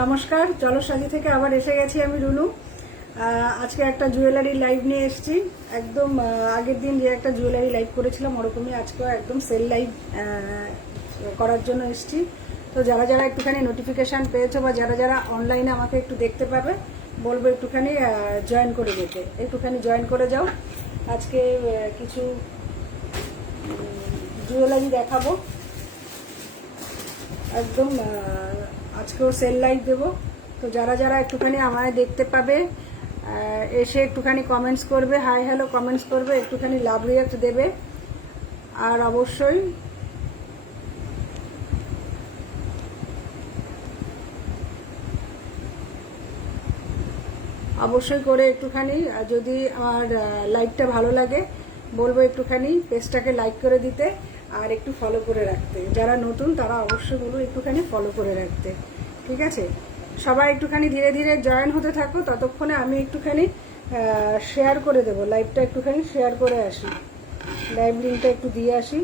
নমস্কার, জলসাজি থেকে আবার এসে গেছি আমি রুনু। আজকে একটা জুয়েলারি লাইভ নিয়ে এসেছি। একদম আগের দিন যে একটা জুয়েলারি লাইভ করেছিলাম ওরকমই আজকেও একদম সেল লাইভ করার জন্য এসেছি। তো যারা যারা একটুখানি নোটিফিকেশান পেয়েছো বা যারা যারা অনলাইনে আমাকে একটু দেখতে পাবে বলবো একটুখানি জয়েন করে যেতে, একটুখানি জয়েন করে যাও। আজকে কিছু জুয়েলারি দেখাবো, একদম আজকেও সেল লাইভ দেবো। তো যারা যারা একটুখানি আমায় দেখতে পাবে এসে একটুখানি কমেন্টস করবে, হাই হ্যালো কমেন্টস করবে, একটুখানি লাভ রিয়াক্ট দেবে। আর অবশ্যই করে একটুখানি যদি আমার লাইভটা ভালো লাগে বলবো একটুখানি পেজটাকে লাইক করে দিতে আর একটু ফলো করে রাখতে। যারা নতুন তারা অবশ্যই বলবো একটুখানি ফলো করে রাখতে, ঠিক আছে? সবাই একটুখানি ধীরে ধীরে জয়েন হতে থাকো, ততক্ষণে আমি একটুখানি শেয়ার করে দেবো লাইভটা, একটুখানি শেয়ার করে আসি, লাইভ লিঙ্কটা একটু দিয়ে আসি।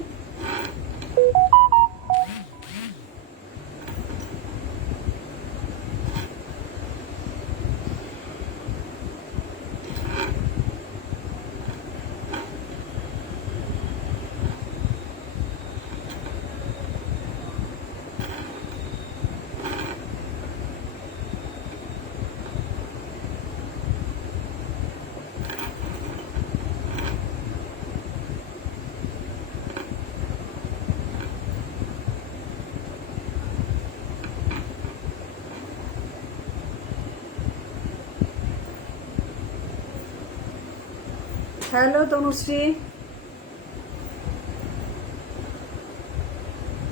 হ্যালো তনুশ্রী,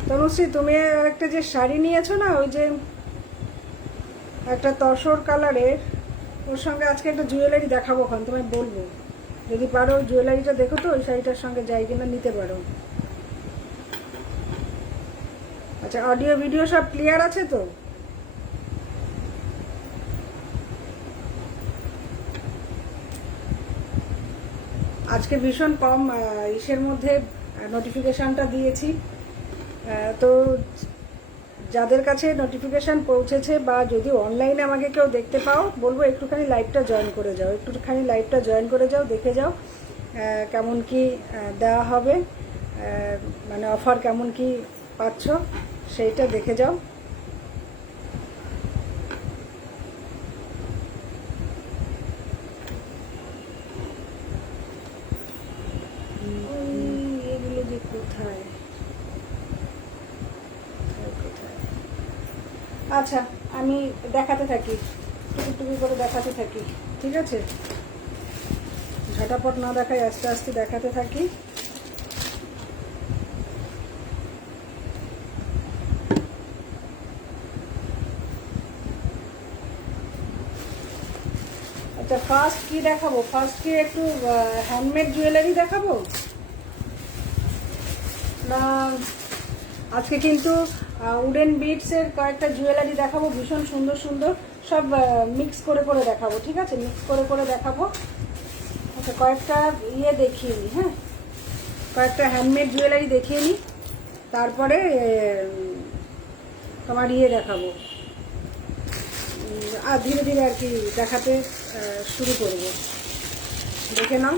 তনুশ্রী তুমি একটা যে শাড়ি নিয়েছো না, ওই যে একটা তসর কালারের, ওর সঙ্গে আজকে একটা জুয়েলারি দেখাবো, ওখানে তোমায় বলবো। যদি পারো জুয়েলারিটা দেখো তো ওই শাড়িটার সঙ্গে যাই কিনা নিতে পারো। আচ্ছা, অডিও ভিডিও সব ক্লিয়ার আছে তো? আজকে ভীষণ কম ইসের মধ্যে নোটিফিকেশানটা দিয়েছি। তো যাদের কাছে নোটিফিকেশান পৌঁছেছে বা যদি অনলাইনে আমাকে কেউ দেখতে পাও বলবো একটুখানি লাইভটা জয়েন করে যাও, একটুখানি লাইভটা জয়েন করে যাও, দেখে যাও কেমন কি দেওয়া হবে, মানে অফার কেমন কি পাচ্ছ সেইটা দেখে যাও। এগুলো যে কোথায়, আচ্ছা আমি দেখাতে থাকি, টুকি টুকি করে দেখাতে থাকি, ঠিক আছে? ঝটাপট না দেখাই, আস্তে আস্তে দেখাতে থাকি। আচ্ছা, ফার্স্ট কি দেখাবো? ফার্স্ট কি একটু হ্যান্ডমেড জুয়েলারি দেখাবো না? আজকে কিন্তু উডেন বিটসের কয়েকটা জুয়েলারি দেখাবো, ভীষণ সুন্দর সুন্দর, সব মিক্স করে করে দেখাবো, ঠিক আছে? মিক্স করে করে দেখাবো। আচ্ছা, কয়েকটা দেখিয়ে নিই, হ্যাঁ, কয়েকটা হ্যান্ডমেড জুয়েলারি দেখিয়ে নিই, তারপরে তোমার দেখাবো। আর ধীরে ধীরে আর কি দেখাতে শুরু করবো, দেখে নাও।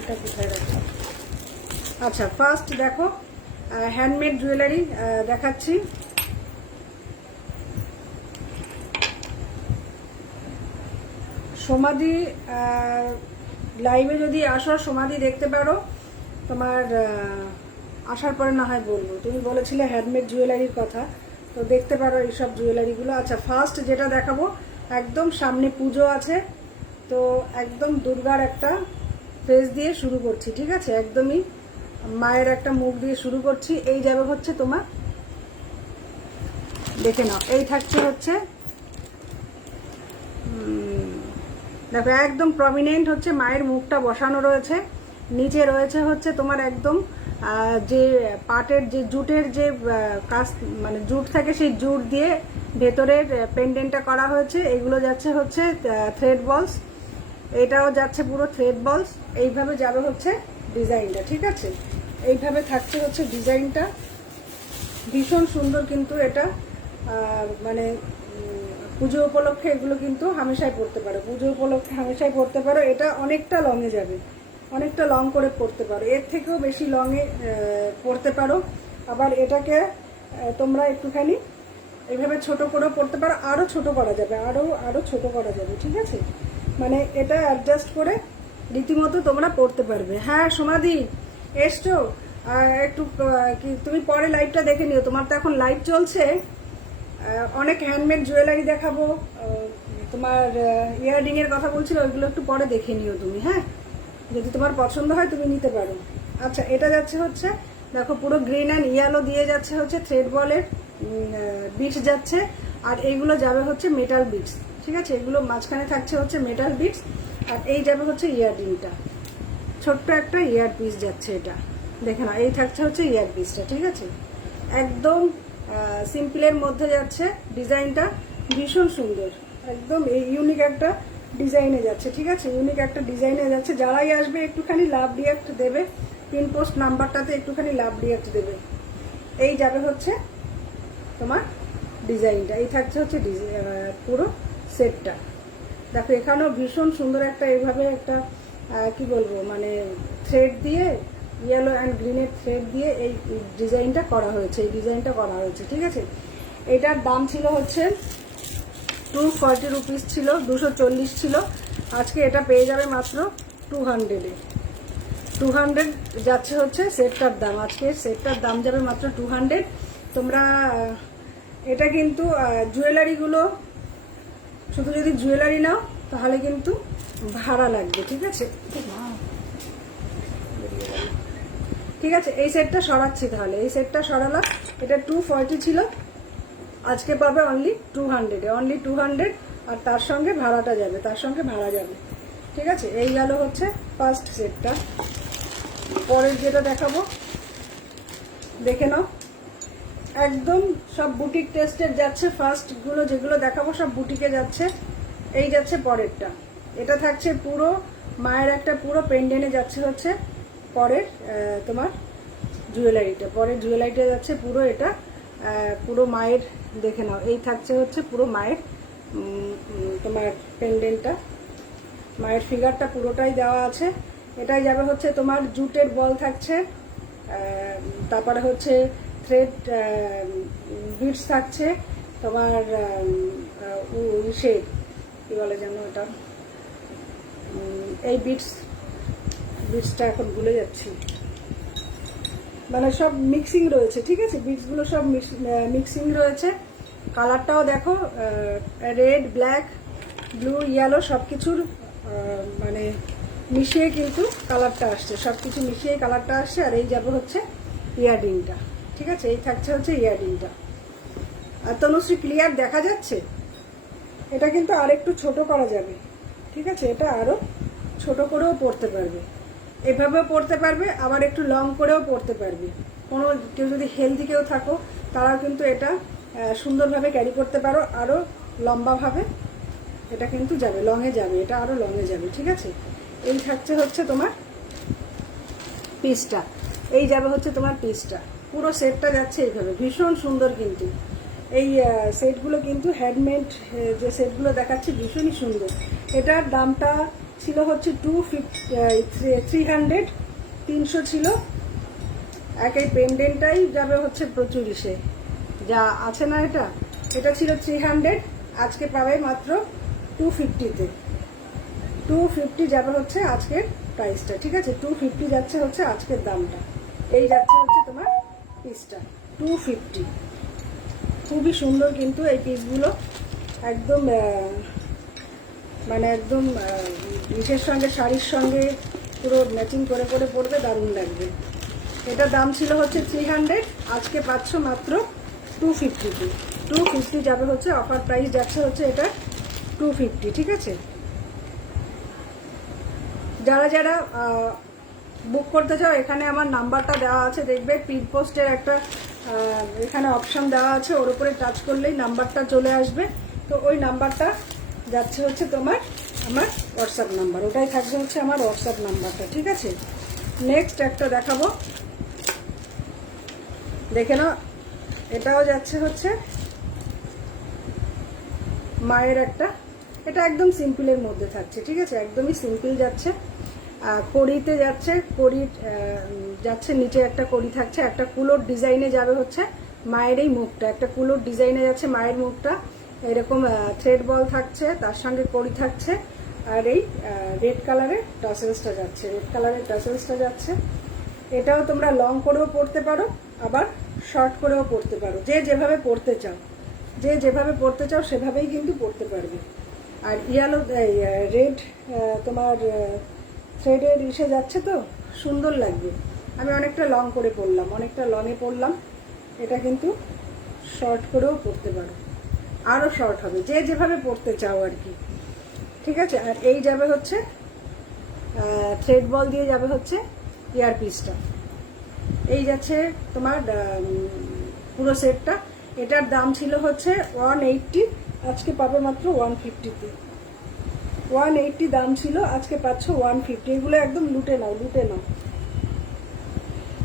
এটা কোথায় রাখবো? আচ্ছা, ফার্স্ট দেখো হ্যান্ডমেড জুয়েলারি দেখাচ্ছি। সমাধি লাইভে যদি আসো, সমাধি দেখতে পারো, তোমার আসার পরে না হয় বলবো। তুমি বলেছিলে হ্যান্ডমেড জুয়েলারির কথা, তো দেখতে পারো এইসব জুয়েলারিগুলো। আচ্ছা, ফার্স্ট যেটা দেখাবো, একদম সামনে পুজো আছে, তো একদম দুর্গার একটা ফেস দিয়ে শুরু করছি, ঠিক আছে? একদমই মায়ের একটা মুখ দিয়ে শুরু করছি। এই যাবে হচ্ছে তোমার, দেখে নাও, এই থাকছে হচ্ছে দেখো একদম প্রমিনেন্ট হচ্ছে মায়ের মুখটা বসানো রয়েছে, নিচে রয়েছে হচ্ছে তোমার একদম যে পাটের যে জুটের যে কাজ মানে জুট থাকে সেই জুট দিয়ে ভেতরের পেন্ডেন্টটা করা হয়েছে। এগুলো যাচ্ছে হচ্ছে থ্রেড বলস, এটাও যাচ্ছে পুরো থ্রেড বলস। এইভাবে যাবে হচ্ছে ডিজাইনটা, ঠিক আছে? এইভাবে থাকছে হচ্ছে ডিজাইনটা, ভীষণ সুন্দর কিন্তু এটা। মানে পুজো উপলক্ষে এগুলো কিন্তু হামেশাই পরতে পারো, পুজো উপলক্ষে হামেশাই পরতে পারো। এটা অনেকটা লংয়ে যাবে, অনেকটা লং করে পরতে পারো, এর থেকেও বেশি লংয়ে পরতে পারো। আবার এটাকে তোমরা একটুখানি এইভাবে ছোট করেও পরতে পারো, আরও ছোট করা যাবে, আরও ছোট করা যাবে, ঠিক আছে? মানে এটা অ্যাডজাস্ট করে রীতিমতো তোমরা পরতে পারবে। হ্যাঁ সমাধি এসছো, একটু কি তুমি পরে লাইভটা দেখে নিও, তোমার তো এখন লাইভ চলছে। অনেক হ্যান্ডমেড জুয়েলারি দেখাবো, তোমার ইয়াররিং এর কথা বলছিল, ওইগুলো একটু পরে দেখে নিও তুমি। হ্যাঁ, যদি তোমার পছন্দ হয় তুমি নিতে পারো। আচ্ছা, এটা যাচ্ছে হচ্ছে দেখো পুরো গ্রিন অ্যান্ড ইয়েলো দিয়ে যাচ্ছে হচ্ছে থ্রেড বলের বিটস যাচ্ছে, আর এইগুলো যাবে হচ্ছে মেটাল বিটস, ঠিক আছে? এগুলো মাঝখানে থাকছে হচ্ছে মেটাল বিটস, আর এই যাবে হচ্ছে ইয়াররিংটা, ছোট্ট একটা ইয়ার পিস যাচ্ছে। এটা দেখে না, এই থাকছে হচ্ছে ইয়ার পিসটা, ঠিক আছে? একদম সিম্পলের মধ্যে যাচ্ছে ডিজাইনটা, ভীষণ সুন্দর, একদম এই ইউনিক একটা ডিজাইনে যাচ্ছে, ঠিক আছে? ইউনিক একটা ডিজাইনে যাচ্ছে। যারাই আসবে একটুখানি লাভ রিয়াক্ট দেবে, পিন পোস্ট নাম্বারটাতে একটুখানি লাভ রিয়াক্ট দেবে। এই যাবে হচ্ছে তোমার ডিজাইনটা, এই থাকছে হচ্ছে পুরো সেটটা। দেখো এখানেও ভীষণ সুন্দর একটা এইভাবে একটা কি বলবো মানে থ্রেড দিয়ে, ইয়েলো অ্যান্ড গ্রিনের থ্রেড দিয়ে এই ডিজাইনটা করা হয়েছে, এই ডিজাইনটা করা হয়েছে, ঠিক আছে? এটার দাম ছিল হচ্ছে 240 রুপিস ছিল, 240 ছিল। আজকে এটা পেয়ে যাবে মাত্র 200-এ। 200 যাচ্ছে হচ্ছে সেটটার দাম, আজকে সেটটার দাম যাবে মাত্র 200। তোমরা এটা কিন্তু জুয়েলারিগুলো শুধু যদি জুয়েলারি নাও তাহলে কিন্তু ভাড়া লাগবে, ঠিক আছে? ঠিক আছে, এই সেটটা সরাচ্ছি তাহলে, এই সেটটা সরালাম। এটা 240 ছিল, আজকে পাবে অনলি 200-এ, অনলি 200, আর তার সঙ্গে ভাড়াটা যাবে, তার সঙ্গে ভাড়া যাবে, ঠিক আছে? এই গেল হচ্ছে ফার্স্ট সেটটা। পরের যেটা দেখাবো দেখে নাও, একদম সব বুটিক টেস্টের যাচ্ছে। ফার্স্টগুলো যেগুলো দেখাবো সব বুটিকে যাচ্ছে। এই যাচ্ছে পরেরটা, এটা থাকছে পুরো মায়ের একটা পুরো পেন্ডেন্টে যাচ্ছে হচ্ছে পরের তোমার জুয়েলারিটা, পরের জুয়েলারিটা যাচ্ছে পুরো এটা পুরো মায়ের। দেখে নাও, এই থাকছে হচ্ছে পুরো মায়ের তোমার পেন্ডেন্টটা, মায়ের ফিগারটা পুরোটাই দেওয়া আছে। এটাই যাবে হচ্ছে তোমার জুটের বল থাকছে, তারপরে হচ্ছে থ্রেড বিটস থাকছে তোমার, ইসের কি বলে যেন ওটা, এই বিটসটা এখন ভুলে যাচ্ছি, মানে সব মিক্সিং রয়েছে, ঠিক আছে? বিটসগুলো সব মিক্সিং রয়েছে। কালারটাও দেখো রেড, ব্ল্যাক, ব্লু, ইয়েলো সব কিছুর মানে মিশিয়ে কিন্তু কালারটা আসছে, সব কিছু মিশিয়ে কালারটা আসছে। আর এই যাবে হচ্ছে ইয়াররিংটা, ঠিক আছে? এই থাকছে হচ্ছে ইয়াররিংটা। আর তনুশ্রী ক্লিয়ার দেখা যাচ্ছে? এটা কিন্তু আরেকটু ছোট করা যাবে, ঠিক আছে? এটা আরও ছোট করেও পরতে পারবে, এভাবেও পরতে পারবে, আবার একটু লং করেও পরতে পারবে। কোনো কেউ যদি হেলদি কেউ থাকো তারাও কিন্তু এটা সুন্দরভাবে ক্যারি করতে পারো, আরও লম্বাভাবে এটা কিন্তু যাবে, লংয়ে যাবে, এটা আরও লংয়ে যাবে, ঠিক আছে? এই থাকছে হচ্ছে তোমার পিসটা, এই যাবে হচ্ছে তোমার পিসটা, পুরো সেটটা যাচ্ছে এইভাবে, ভীষণ সুন্দর কিন্তু। এই সেটগুলো কিন্তু হ্যান্ডমেড যে সেটগুলো দেখাচ্ছে ভীষণই সুন্দর। এটার দামটা ছিল হচ্ছে 300, 300 ছিল। এই পেন্ডেন্টটাই যাবে হচ্ছে প্রচুর ইসে যা আছে না, এটা ছিল 300, আজকে পাবে মাত্র 250-তে। 250 যাবে হচ্ছে আজকের প্রাইসটা, ঠিক আছে? 250 যাচ্ছে হচ্ছে আজকের দামটা। এই যাচ্ছে হচ্ছে তোমার পিসটা 250। খুবই সুন্দর কিন্তু এই পিসগুলো, একদম মানে একদম ইসের সঙ্গে, শাড়ির সঙ্গে পুরো ম্যাচিং করে করে পরবে, দারুণ লাগবে। এটার দাম ছিল হচ্ছে 300, আজকে পাচ্ছ মাত্র 250-তে। 250 যাবে হচ্ছে, অফার প্রাইস যাচ্ছে হচ্ছে এটা 250, ঠিক আছে? যারা যারা বুক করতে চাও এখানে আমার নাম্বারটা দেওয়া আছে, দেখবে স্পিড পোস্টের একটা এখানে অপশন দেওয়া আছে, ওর উপরে টাচ করলেই নাম্বারটা চলে আসবে। তো ওই নাম্বারটা যাচ্ছে হচ্ছে তোমার আমার হোয়াটসঅ্যাপ নাম্বার, ওটাই থাকবে হচ্ছে আমার হোয়াটসঅ্যাপ নাম্বারটা, ঠিক আছে। নেক্সট একটা দেখাবো, দেখে নাও। এটাও যাচ্ছে হচ্ছে মায়ের একটা, এটা একদম সিম্পলের মধ্যে থাকছে, ঠিক আছে, একদমই সিম্পল যাচ্ছে। কড়িতে যাচ্ছে, কড়ি যাচ্ছে, নিচে একটা কড়ি থাকছে, একটা কুলোর ডিজাইনে যাবে হচ্ছে মায়ের এই মুখটা, একটা কুলোর ডিজাইনে যাচ্ছে মায়ের মুখটা, এরকম থ্রেড বল থাকছে, তার সঙ্গে কড়ি থাকছে, আর এই রেড কালারের টাসেলসটা যাচ্ছে, রেড কালারের টাসেলসটা যাচ্ছে। এটাও তোমরা লং করেও পরতে পারো, আবার শর্ট করেও পরতে পারো, যে যেভাবে পরতে চাও, যে যেভাবে পরতে চাও সেভাবেই কিন্তু পরতে পারবে। আর ইয়েলো রেড তোমার থ্রেডের ইসে যাচ্ছে, তো সুন্দর লাগবে। আমি অনেকটা লং করে পরলাম, অনেকটা লংয়ে পরলাম, এটা কিন্তু শর্ট করেও পরতে পারো, আরও শর্ট হবে, যে যেভাবে পরতে চাও আর কি, ঠিক আছে। আর এই যাবে হচ্ছে থ্রেড বল দিয়ে যাবে হচ্ছে ইয়ারপিসটা, এই যাচ্ছে তোমার পুরো সেটটা। এটার দাম ছিল হচ্ছে 180, আজকে পাবে মাত্র 150-তে। 180 দাম ছিল, আজকে পাচ্ছ 150। এগুলো একদম লুটে নাও, লুটে নাও,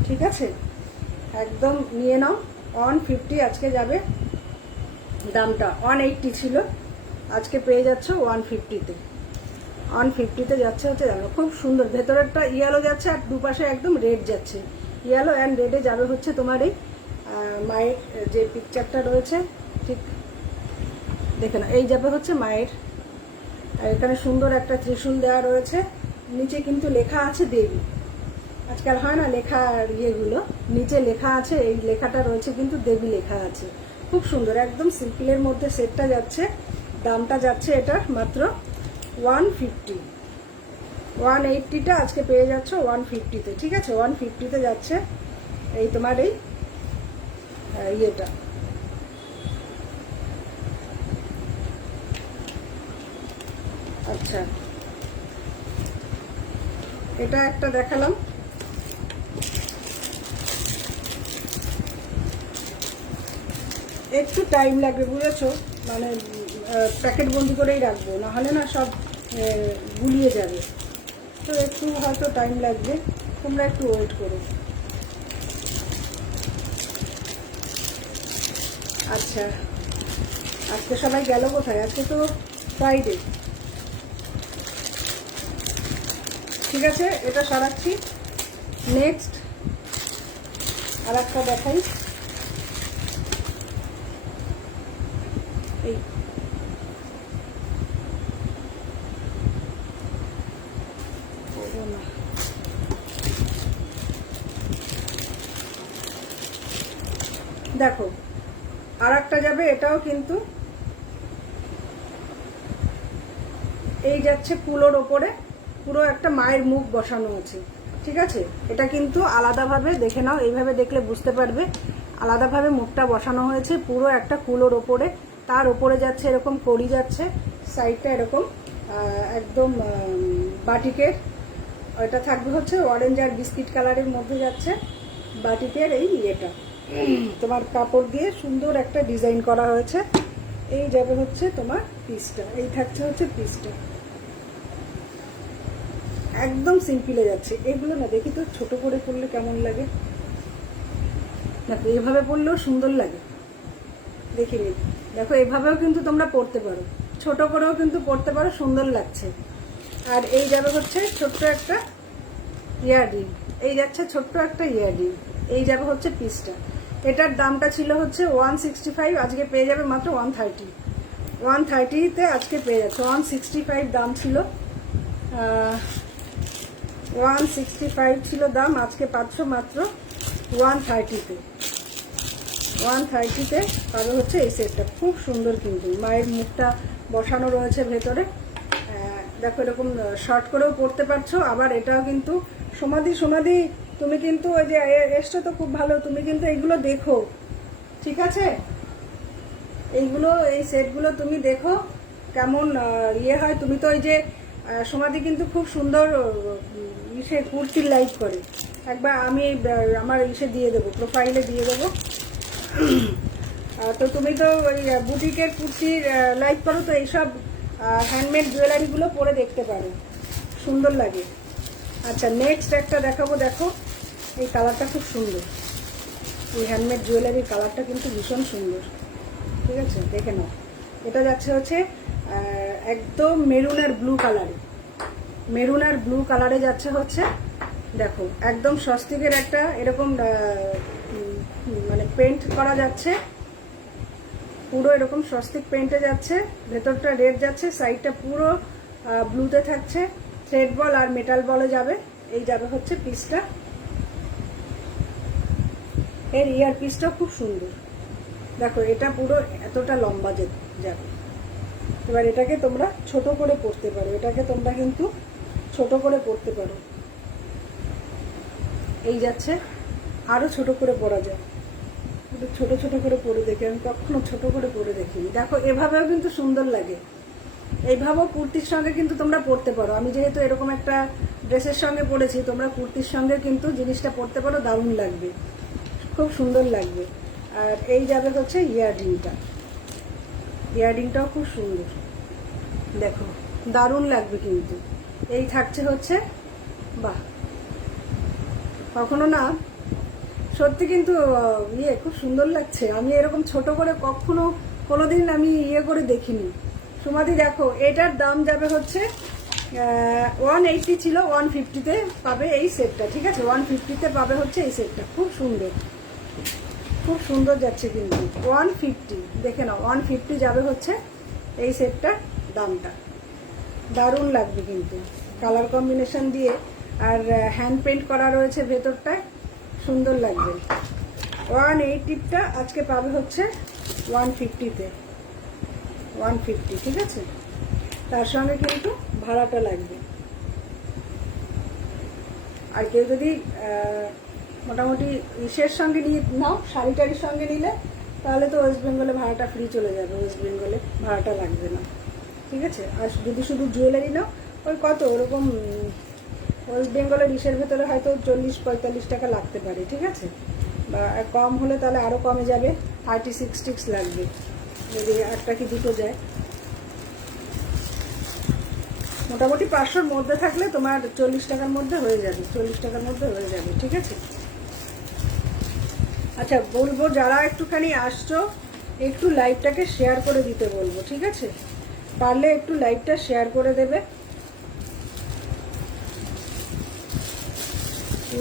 ঠিক আছে, একদম নিয়ে নাও। 150 আজকে যাবে, দামটা 180 ছিল, আজকে পেয়ে যাচ্ছ 150-তে। 150-তে যাচ্ছে হচ্ছে, দেখো খুব সুন্দর, ভেতরেরটা ইয়েলো যাচ্ছে আর দুপাশে একদম রেড যাচ্ছে, ইয়েলো অ্যান্ড রেডে যাবে হচ্ছে তোমার এই মায়ের যে পিকচারটা রয়েছে, ঠিক দেখে না, এই যাবে হচ্ছে মায়ের। আর এখানে সুন্দর একটা ত্রিশূল দেওয়া রয়েছে, নিচে কিন্তু লেখা আছে দেবী, আজকাল হয় না লেখা ইয়েগুলো, নিচে লেখা আছে, এই লেখাটা রয়েছে কিন্তু দেবী লেখা আছে, খুব সুন্দর, একদম সিম্পলের মধ্যে সেটটা যাচ্ছে। দামটা যাচ্ছে এটা মাত্র 150, 180টা আজকে পেয়ে যাচ্ছ 150-তে, ঠিক আছে, 150-তে যাচ্ছে এই তোমার এই ইয়েটা। আচ্ছা, এটা একটা দেখালাম, একটু টাইম লাগবে বুঝেছো, মানে প্যাকেট বন্দি করেই রাখবো, নাহলে না সব গুলিয়ে যাবে, তো একটু হয়তো টাইম লাগবে, তোমরা একটু ওয়েট করো। আচ্ছা, আজকে সবাই গেল কোথায়? আজকে তো ফ্রাইডে, ঠিক আছে, এটা সরাচ্ছি। নেক্সট আর একটা দেখাই, এই দেখো, আর একটা যাবে, এটাও কিন্তু এই যাচ্ছে কুলোর ওপরে, পুরো একটা মায়ের মুখ বসানো আছে, ঠিক আছে, এটা কিন্তু আলাদাভাবে দেখে নাও, এইভাবে দেখলে বুঝতে পারবে, আলাদাভাবে মুখটা বসানো হয়েছে পুরো একটা কুলোর ওপরে, তার ওপরে যাচ্ছে এরকম কড়ি যাচ্ছে, সাইডটা এরকম একদম বাটিকের, এটা থাকবে হচ্ছে অরেঞ্জ আর বিস্কিট কালারের মধ্যে যাচ্ছে বাটিকের এই ইয়েটা, তোমার কাপড় দিয়ে সুন্দর একটা ডিজাইন করা হয়েছে, এই যাবে হচ্ছে তোমার পিসটা, এই থাকছে হচ্ছে পিসটা, একদম সিম্পলে যাচ্ছে। এগুলো না দেখি তো ছোট করে পরলে কেমন লাগে, দেখো এভাবে পরলেও সুন্দর লাগে, দেখিনি, দেখো এভাবেও কিন্তু তোমরা পরতে পারো, ছোট করেও কিন্তু পরতে পারো, সুন্দর লাগছে। আর এই যাবে হচ্ছে ছোট্ট একটা ইয়াররিং, এই যাচ্ছে ছোট্ট একটা ইয়াররিং, এই যাবে হচ্ছে পিসটা। এটার দামটা ছিল হচ্ছে 165, আজকে পেয়ে যাবে মাত্র 130, 130-তে আজকে পেয়ে যাচ্ছে, 165 দাম ছিল, 165 ছিল দাম, আজকে পাচ্ছ মাত্র 130-তে, 130-তে পাবে হচ্ছে এই সেটটা, খুব সুন্দর কিন্তু মায়ের মুখটা বসানো রয়েছে ভেতরে, দেখো এরকম শর্ট করেও পরতে পারছো, আবার এটাও কিন্তু সমাধি সমাধি, তুমি কিন্তু ওই যে এসছো তো খুব ভালো, তুমি কিন্তু এইগুলো দেখো, ঠিক আছে, এইগুলো এই সেটগুলো তুমি দেখো কেমন ইয়ে হয়, তুমি তো ওই যে সমাধি কিন্তু খুব সুন্দর ইসে কুর্তির লাইক করে। একবার আমি আমার ইসে দিয়ে দেবো, প্রোফাইলে দিয়ে দেবো। তো তুমি তো ওই বুটিকের কুর্তির লাইক করো, তো এইসব হ্যান্ডমেড জুয়েলারিগুলো পরে দেখতে পারো, সুন্দর লাগে। আচ্ছা, নেক্সট একটা দেখাবো। দেখো এই কালারটা খুব সুন্দর, এই হ্যান্ডমেড জুয়েলারির কালারটা কিন্তু ভীষণ সুন্দর। ঠিক আছে, দেখে নাও। এটা যাচ্ছে হচ্ছে একদম মেরুন আর ব্লু কালারে, মেরুন আর ব্লু কালারে যাচ্ছে হচ্ছে। দেখো একদম স্বস্তিকের একটা এরকম মানে পেন্ট করা যাচ্ছে, পুরো এরকম স্বস্তিক পেন্টে যাচ্ছে, ভেতরটা রেড যাচ্ছে, সাইডটা পুরো ব্লুতে থাকছে। থ্রেড বল আর মেটাল বলে যাবে। এই যাবে হচ্ছে পিসটা, এর ইয়ার পিসটাও খুব সুন্দর। দেখো এটা পুরো এতটা লম্বা যাবে। এবার এটাকে তোমরা ছোট করে পরতে পারো, এটাকে তোমরা কিন্তু ছোট করে পরতে পারো। এই যাচ্ছে, আরো ছোট করে পরা যায়। ছোট ছোট করে পরে দেখি, আমি কখনো ছোট করে পরে দেখিনি। দেখো এভাবেও কিন্তু সুন্দর লাগে, এইভাবেও কুর্তির সঙ্গে কিন্তু তোমরা পরতে পারো। আমি যেহেতু এরকম একটা ড্রেসের সঙ্গে পরেছি, তোমরা কুর্তির সঙ্গে কিন্তু জিনিসটা পরতে পারো, দারুণ লাগবে, খুব সুন্দর লাগবে। আর এই যাবে হচ্ছে ইয়াররিংটা, ইয়াররিংটাও খুব সুন্দর, দেখো দারুণ লাগবে কিন্তু। এই থাকছে হচ্ছে, বাহ, কখনো না সত্যি কিন্তু খুব সুন্দর লাগছে। আমি এরকম ছোট করে কখনো কোনোদিন আমি করে দেখিনি। সমাধি দেখো, এটার দাম যাবে হচ্ছে 180 ছিল, 150-তে পাবে এই সেটটা। ঠিক আছে, 150-তে পাবে হচ্ছে এই সেটটা, খুব সুন্দর, খুব সুন্দর যাচ্ছে কিন্তু। 150 দেখে নাও, 150 যাবে হচ্ছে এই সেটটা দামটা। দারুণ লাগবে কিন্তু, কালার কম্বিনেশন দিয়ে, আর হ্যান্ড পেন্ট করা রয়েছে ভেতরটায়, সুন্দর লাগবে। 180টা আজকে পাবে হচ্ছে 150-তে, 150। ঠিক আছে, তার সঙ্গে কিন্তু ভাড়াটা লাগবে। আর কেউ যদি মোটামুটি ইসের সঙ্গে নিয়ে নাও, শাড়ি টাড়ির সঙ্গে নিলে, তাহলে তো ওয়েস্ট বেঙ্গলে ভাড়াটা ফ্রি চলে যাবে, ওয়েস্ট বেঙ্গলে ভাড়াটা লাগবে না। ঠিক আছে, আর যদি শুধু জুয়েলারি নাও, ওই কত ওরকম ওয়েস্ট বেঙ্গলের ইসের ভেতরে হয়তো 40-45 টাকা লাগতে পারে। ঠিক আছে, বা কম হলে তাহলে আরও কমে যাবে, 36 লাগবে যদি একটা কি দুটো যায়। মোটামুটি 500-র মধ্যে থাকলে তোমার 40 টাকার মধ্যে হয়ে যাবে, 40 টাকার মধ্যে হয়ে যাবে। ঠিক আছে, আচ্ছা বলবো যারা একটুখানি আসছো, একটু লাইভটাকে শেয়ার করে দিতে বলবো। ঠিক আছে, পারলে একটু লাইভটা শেয়ার করে দেবে।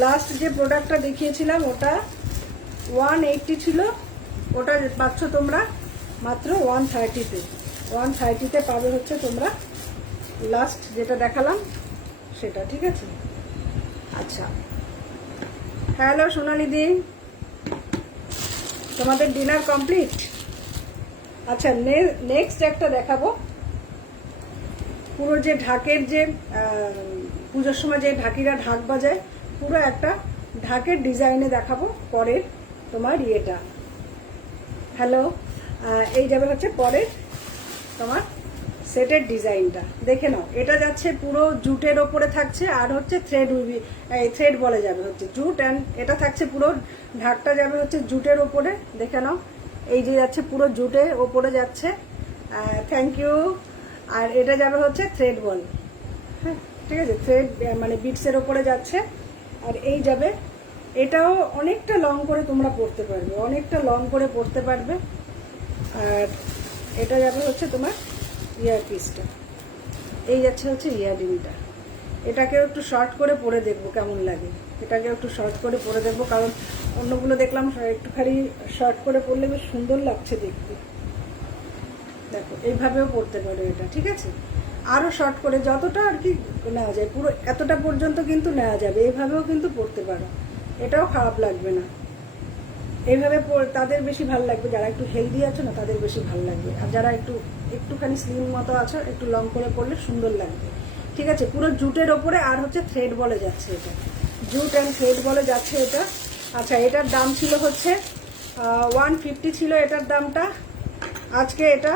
লাস্ট যে প্রোডাক্টটা দেখিয়েছিলাম ওটা 180 ছিল, ওটা পাচ্ছ তোমরা মাত্র 130-তে। 130-তে পাবে হচ্ছে তোমরা লাস্ট যেটা দেখালাম সেটা। ঠিক আছে, আচ্ছা হ্যালো সোনালি দি, তোমাদের ডিনার কমপ্লিট? আচ্ছা, নেক্সট একটা দেখাবো, পুরো যে ঢাকের যে পুজোর সময় যে ঢাকিরা ঢাক বাজায়, পুরো একটা ঢাকের ডিজাইনে দেখাবো পরের তোমার ইয়েটা। হ্যালো, এই যাবে হচ্ছে পরের তোমার সেটের ডিজাইনটা, দেখে নাও। এটা যাচ্ছে পুরো জুটের ওপরে থাকছে, আর হচ্ছে থ্রেড বলে যাবে হচ্ছে জুট, অ্যান্ড এটা থাকছে পুরো ঢাকটা যাবে হচ্ছে জুটের ওপরে, দেখে নাও। এই যে যাচ্ছে পুরো জুটের ওপরে যাচ্ছে, থ্যাংক ইউ। আর এটা যাবে হচ্ছে থ্রেড বল, হ্যাঁ ঠিক আছে, থ্রেড মানে বিটসের ওপরে যাচ্ছে। আর এই যাবে, এটাও অনেকটা লং করে তোমরা পরতে পারবে, অনেকটা লং করে পরতে পারবে। আর এটা যাবে হচ্ছে তোমার ইয়ার পিসটা, এই যাচ্ছে হচ্ছে ইয়াররিংটা। এটাকেও একটু শর্ট করে পরে দেখবো কেমন লাগে, এটাকেও একটু শর্ট করে পরে দেখবো, কারণ অন্যগুলো দেখলাম একটুখানি শর্ট করে পরলে বেশ সুন্দর লাগছে দেখতে। দেখো এইভাবেও পরতে পারো এটা। ঠিক আছে, আরও শর্ট করে যতটা আর কি নেওয়া যায়, পুরো এতটা পর্যন্ত কিন্তু নেওয়া যাবে, এইভাবেও কিন্তু পরতে পারো, এটাও খারাপ লাগবে না। এইভাবে তাদের বেশি ভালো লাগবে, যারা একটু হেলদি আছো না তাদের বেশি ভালো লাগবে, আর যারা একটুখানি স্লিম মতো আছো একটু লং করে পরলে সুন্দর লাগবে। ঠিক আছে, পুরো জুটের ওপরে, আর হচ্ছে থ্রেড বলে যাচ্ছে, এটা জুট অ্যান্ড থ্রেড বলে যাচ্ছে এটা। আচ্ছা, এটার দাম ছিল হচ্ছে 150 ছিল এটার দামটা, আজকে এটা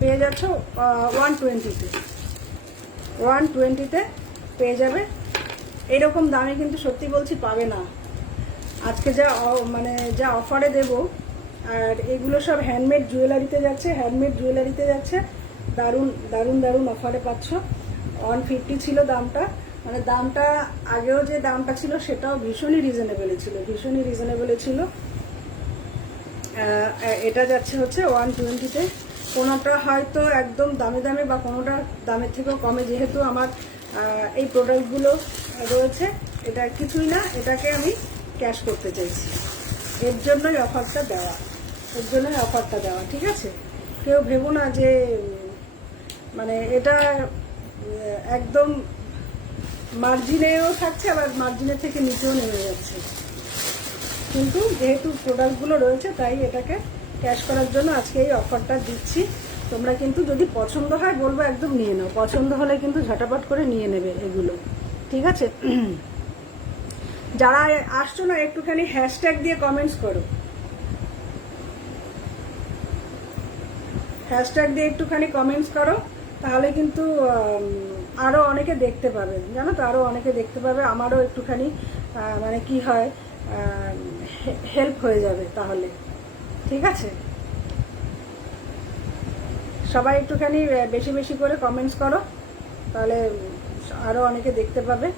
পেয়ে যাচ্ছ 120-তে। 120-তে পেয়ে যাবে। এরকম দামে কিন্তু সত্যি বলছি পাবে না আজকে যা অফারে দেব। আর এগুলো সব হ্যান্ডমেড জুয়েলারিতে যাচ্ছে, দারুণ দারুণ দারুণ অফারে পাচ্ছ। 150 ছিল দামটা, মানে দামটা আগেও যে দামটা ছিল সেটাও ভীষণই রিজনেবলে ছিল। এটা যাচ্ছে হচ্ছে 120-তে। কোনোটা হয়তো একদম দামে বা কোনোটা দামের থেকেও কমে, যেহেতু আমার এই প্রোডাক্টগুলো রয়েছে। এটা কিছুই না, এটাকে আমি ক্যাশ করতে চাইছি, এর জন্যই অফারটা দেওয়া, ঠিক আছে? কেউ ভেবো না যে মানে এটা একদম মার্জিনেও থাকছে, আবার মার্জিনের থেকে নিচেও নেমে যাচ্ছে, কিন্তু যেহেতু প্রোডাক্টগুলো রয়েছে তাই এটাকে ক্যাশ করার জন্য আজকে এই অফারটা দিচ্ছি। তোমরা কিন্তু যদি পছন্দ হয় বলবো একদম নিয়ে নাও, পছন্দ হলে কিন্তু ঝটাপট করে নিয়ে নেবে এগুলো, ঠিক আছে? যারা আসছো না একটুখানি হ্যাশট্যাগ দিয়ে কমেন্টস করো, তাহলে কিন্তু আরো অনেকে দেখতে পাবে, জানো তো, আমারও একটুখানি মানে কি হয়, হেল্প হয়ে যাবে তাহলে, ঠিক আছে? সবাই একটুখানি বেশি বেশি করে কমেন্টস করো, তাহলে আরো অনেকে দেখতে পাবে।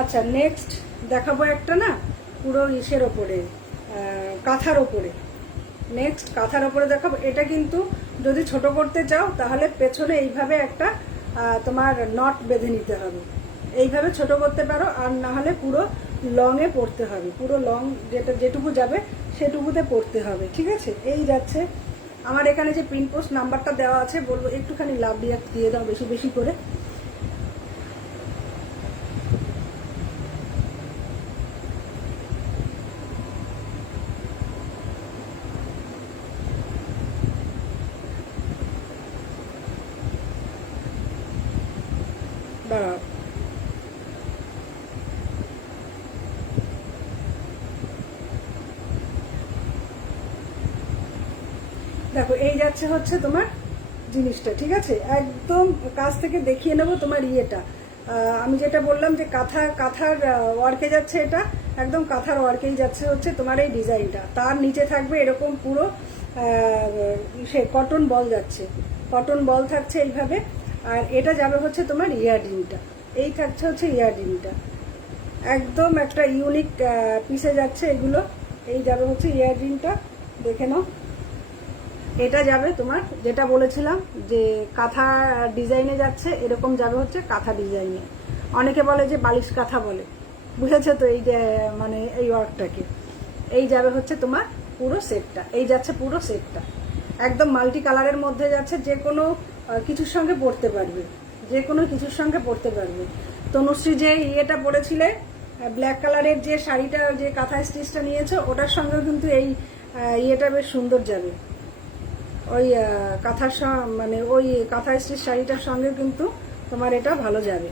আচ্ছা, নেক্সট দেখাবো একটা না পুরো ইসের ওপরে, কাঁথার ওপরে দেখাবো। এটা কিন্তু যদি ছোট করতে চাও তাহলে পেছনে এইভাবে একটা তোমার নট বেঁধে নিতে হবে, এইভাবে ছোট করতে পারো, আর না হলে পুরো লংয়ে পড়তে হবে, পুরো লং যেটুকু যাবে সেটুকুতে পড়তে হবে, ঠিক আছে? এই যাচ্ছে আমার এখানে যে পিন পোস্ট নাম্বারটা দেওয়া আছে, বলবো একটুখানি লাভ দিয়ে দাও বেশি বেশি করে। দাঁড়াও, দেখো এই যাচ্ছে হচ্ছে তোমার জিনিসটা, ঠিক আছে? একদম কাছ থেকে দেখিয়ে নেবো তোমার ইয়েটা। আমি যেটা বললাম যে কাঁথার ওয়ার্কে যাচ্ছে, এটা একদম কাঁথার ওয়ার্কেই যাচ্ছে হচ্ছে তোমার এই ডিজাইনটা। তার নিচে থাকবে এরকম পুরো সে কটন বল থাকছে এইভাবে। আর এটা যাবে হচ্ছে তোমার ইয়াররিংটা, এই থাকছে হচ্ছে ইয়াররিংটা, একদম একটা ইউনিক পিসে যাচ্ছে এগুলো। এই যাবে হচ্ছে ইয়াররিংটা, দেখে নাও। এটা যাবে তোমার, যেটা বলেছিলাম যে কাঁথা ডিজাইনে যাচ্ছে, এরকম যাবে হচ্ছে কাঁথা ডিজাইনে। অনেকে বলে যে বালিশ কাঁথা বলে, বুঝেছে তো? এই যে মানে এই ওয়ার্কটাকে, এই যাবে হচ্ছে তোমার পুরো সেটটা, এই যাচ্ছে পুরো সেটটা, একদম মাল্টি কালারের মধ্যে যাচ্ছে, যে কোনো কিছুর সঙ্গে পরতে পারবে, তনুশ্রী যে ইয়েটা পরেছিলে ব্ল্যাক কালারের যে শাড়িটা, যে কাঁথা স্টিচটা নিয়েছো, ওটার সঙ্গেও কিন্তু এই ইয়েটা বেশ সুন্দর যাবে। ওই কাঁথার মানে ওই কাঁথা স্টিচ শাড়িটার সঙ্গে কিন্তু তোমার এটা ভালো যাবে।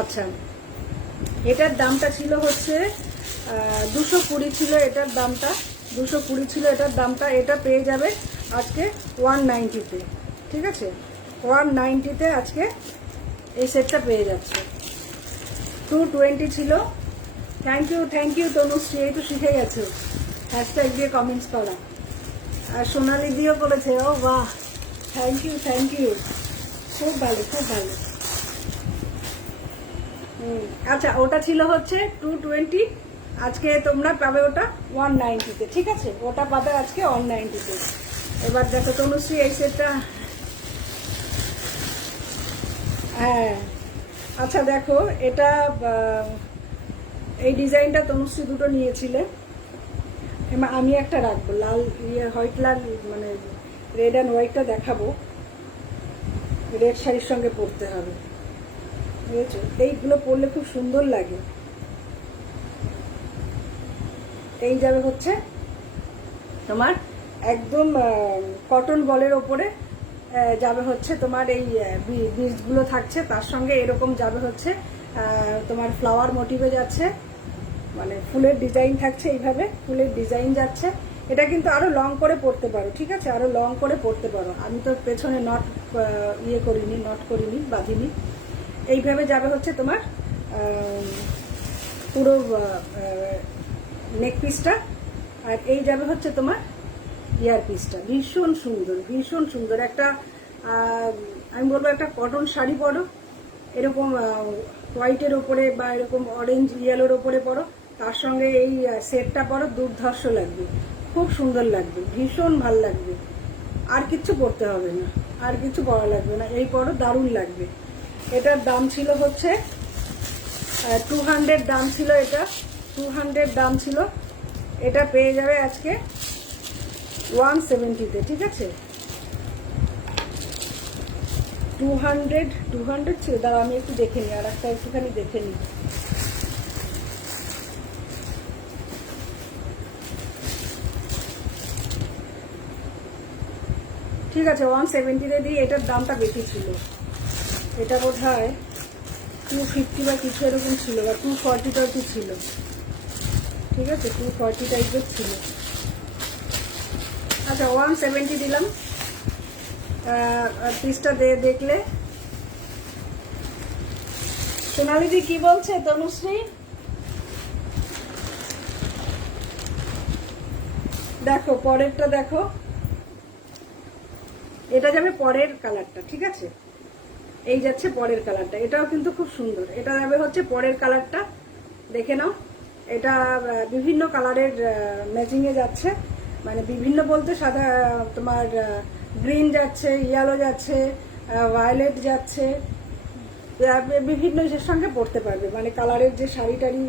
আচ্ছা, এটার দামটা ছিল হচ্ছে 220 ছিল এটার দামটা, 220 ছিল এটার দামটা। এটা পেয়ে যাবে আজকে 190-তে, ঠিক আছে? 190-তে আজকে এই সেটটা পেয়ে যাচ্ছে। 220 ছিল। থ্যাংক ইউ তনুশ্রী, এই তো শিখে গেছো হ্যাশট্যাগ দিয়ে কমেন্টস করা। আর সোনালি দিও বলেছে, ও বাহ, থ্যাংক ইউ, খুব ভালো। আচ্ছা, ওটা ছিল হচ্ছে 220, আজকে তোমরা পাবে ওটা 190-তে, ঠিক আছে? ওটা পাবে আজকে 190-তে। এবার দেখো তনুশ্রী এই সেটটা, হ্যাঁ আচ্ছা দেখো, এটা এই ডিজাইনটা তনুশ্রী দুটো নিয়েছিলে, আমি একটা রাখবো, লাল হোয়াইট লাল, মানে রেড অ্যান্ড হোয়াইটটা দেখাবো, রেড শাড়ির সঙ্গে পরতে হবে, বুঝেছো? এইগুলো পরলে খুব সুন্দর লাগে। এই যাবে হচ্ছে তোমার একদম কটন বলের ওপরে যাবে হচ্ছে তোমার এই বীজগুলো থাকছে, তার সঙ্গে এরকম যাবে হচ্ছে তোমার ফ্লাওয়ার মোটিভে যাচ্ছে, মানে ফুলের ডিজাইন থাকছে, এইভাবে ফুলের ডিজাইন যাচ্ছে। এটা কিন্তু আরো লং করে পরতে পারো, ঠিক আছে, আরো লং করে পরতে পারো। আমি তো পেছনে নট করিনি, বাঁধিনি। এইভাবে যাবে হচ্ছে তোমার পুরো নেক পিসটা, আর এই যাবে হচ্ছে তোমার ইয়ার পিসটা। ভীষণ সুন্দর, ভীষণ সুন্দর একটা আমি বলবো একটা কটন শাড়ি পরো, এরকম হোয়াইটের ওপরে বা এরকম অরেঞ্জ ইয়েলোর ওপরে পরো, তার সঙ্গে এই সেটটা পরো, দুর্ধর্ষ লাগবে, খুব সুন্দর লাগবে, ভীষণ ভাল লাগবে। আর কিচ্ছু পরতে হবে না, আর কিছু পরা লাগবে না, এই পরো, দারুণ লাগবে। এটার দাম ছিল হচ্ছে 200 দাম ছিল, এটা 200 দাম ছিল। এটা পেয়ে যাবে আজকে 170-তে, ঠিক আছে। 200 ছিল, দাঁড়া আমি একটু দেখে নিই, আর একটা একটুখানি দেখে নিই। ঠিক আছে, 170-তে দিই। এটার দামটা বেশি ছিল, এটা বোধ হয় 250 বা কিছু এরকম ছিল, বা 240 ছিল, ঠিক আছে, 240 টাইপের ছিল। আচ্ছা 170 দিলাম। পিসটা দেখলে সোনালিদি কি বলছে তনুশ্রী? দেখো পরেরটা, দেখো এটা যাবে পরের কালারটা, ঠিক আছে, এই যাচ্ছে পরের কালারটা। এটাও কিন্তু খুব সুন্দর। এটা যাবে হচ্ছে পরের কালারটা, দেখে নাও। এটা বিভিন্ন কালারের ম্যাচিং এ যাচ্ছে, মানে বিভিন্ন বলতে সাদা তোমার গ্রিন যাচ্ছে, ইয়েলো যাচ্ছে, ভায়োলেট যাচ্ছে, বিভিন্ন ইসের সঙ্গে পরতে পারবে। মানে কালারের যে শাড়ি টাড়ি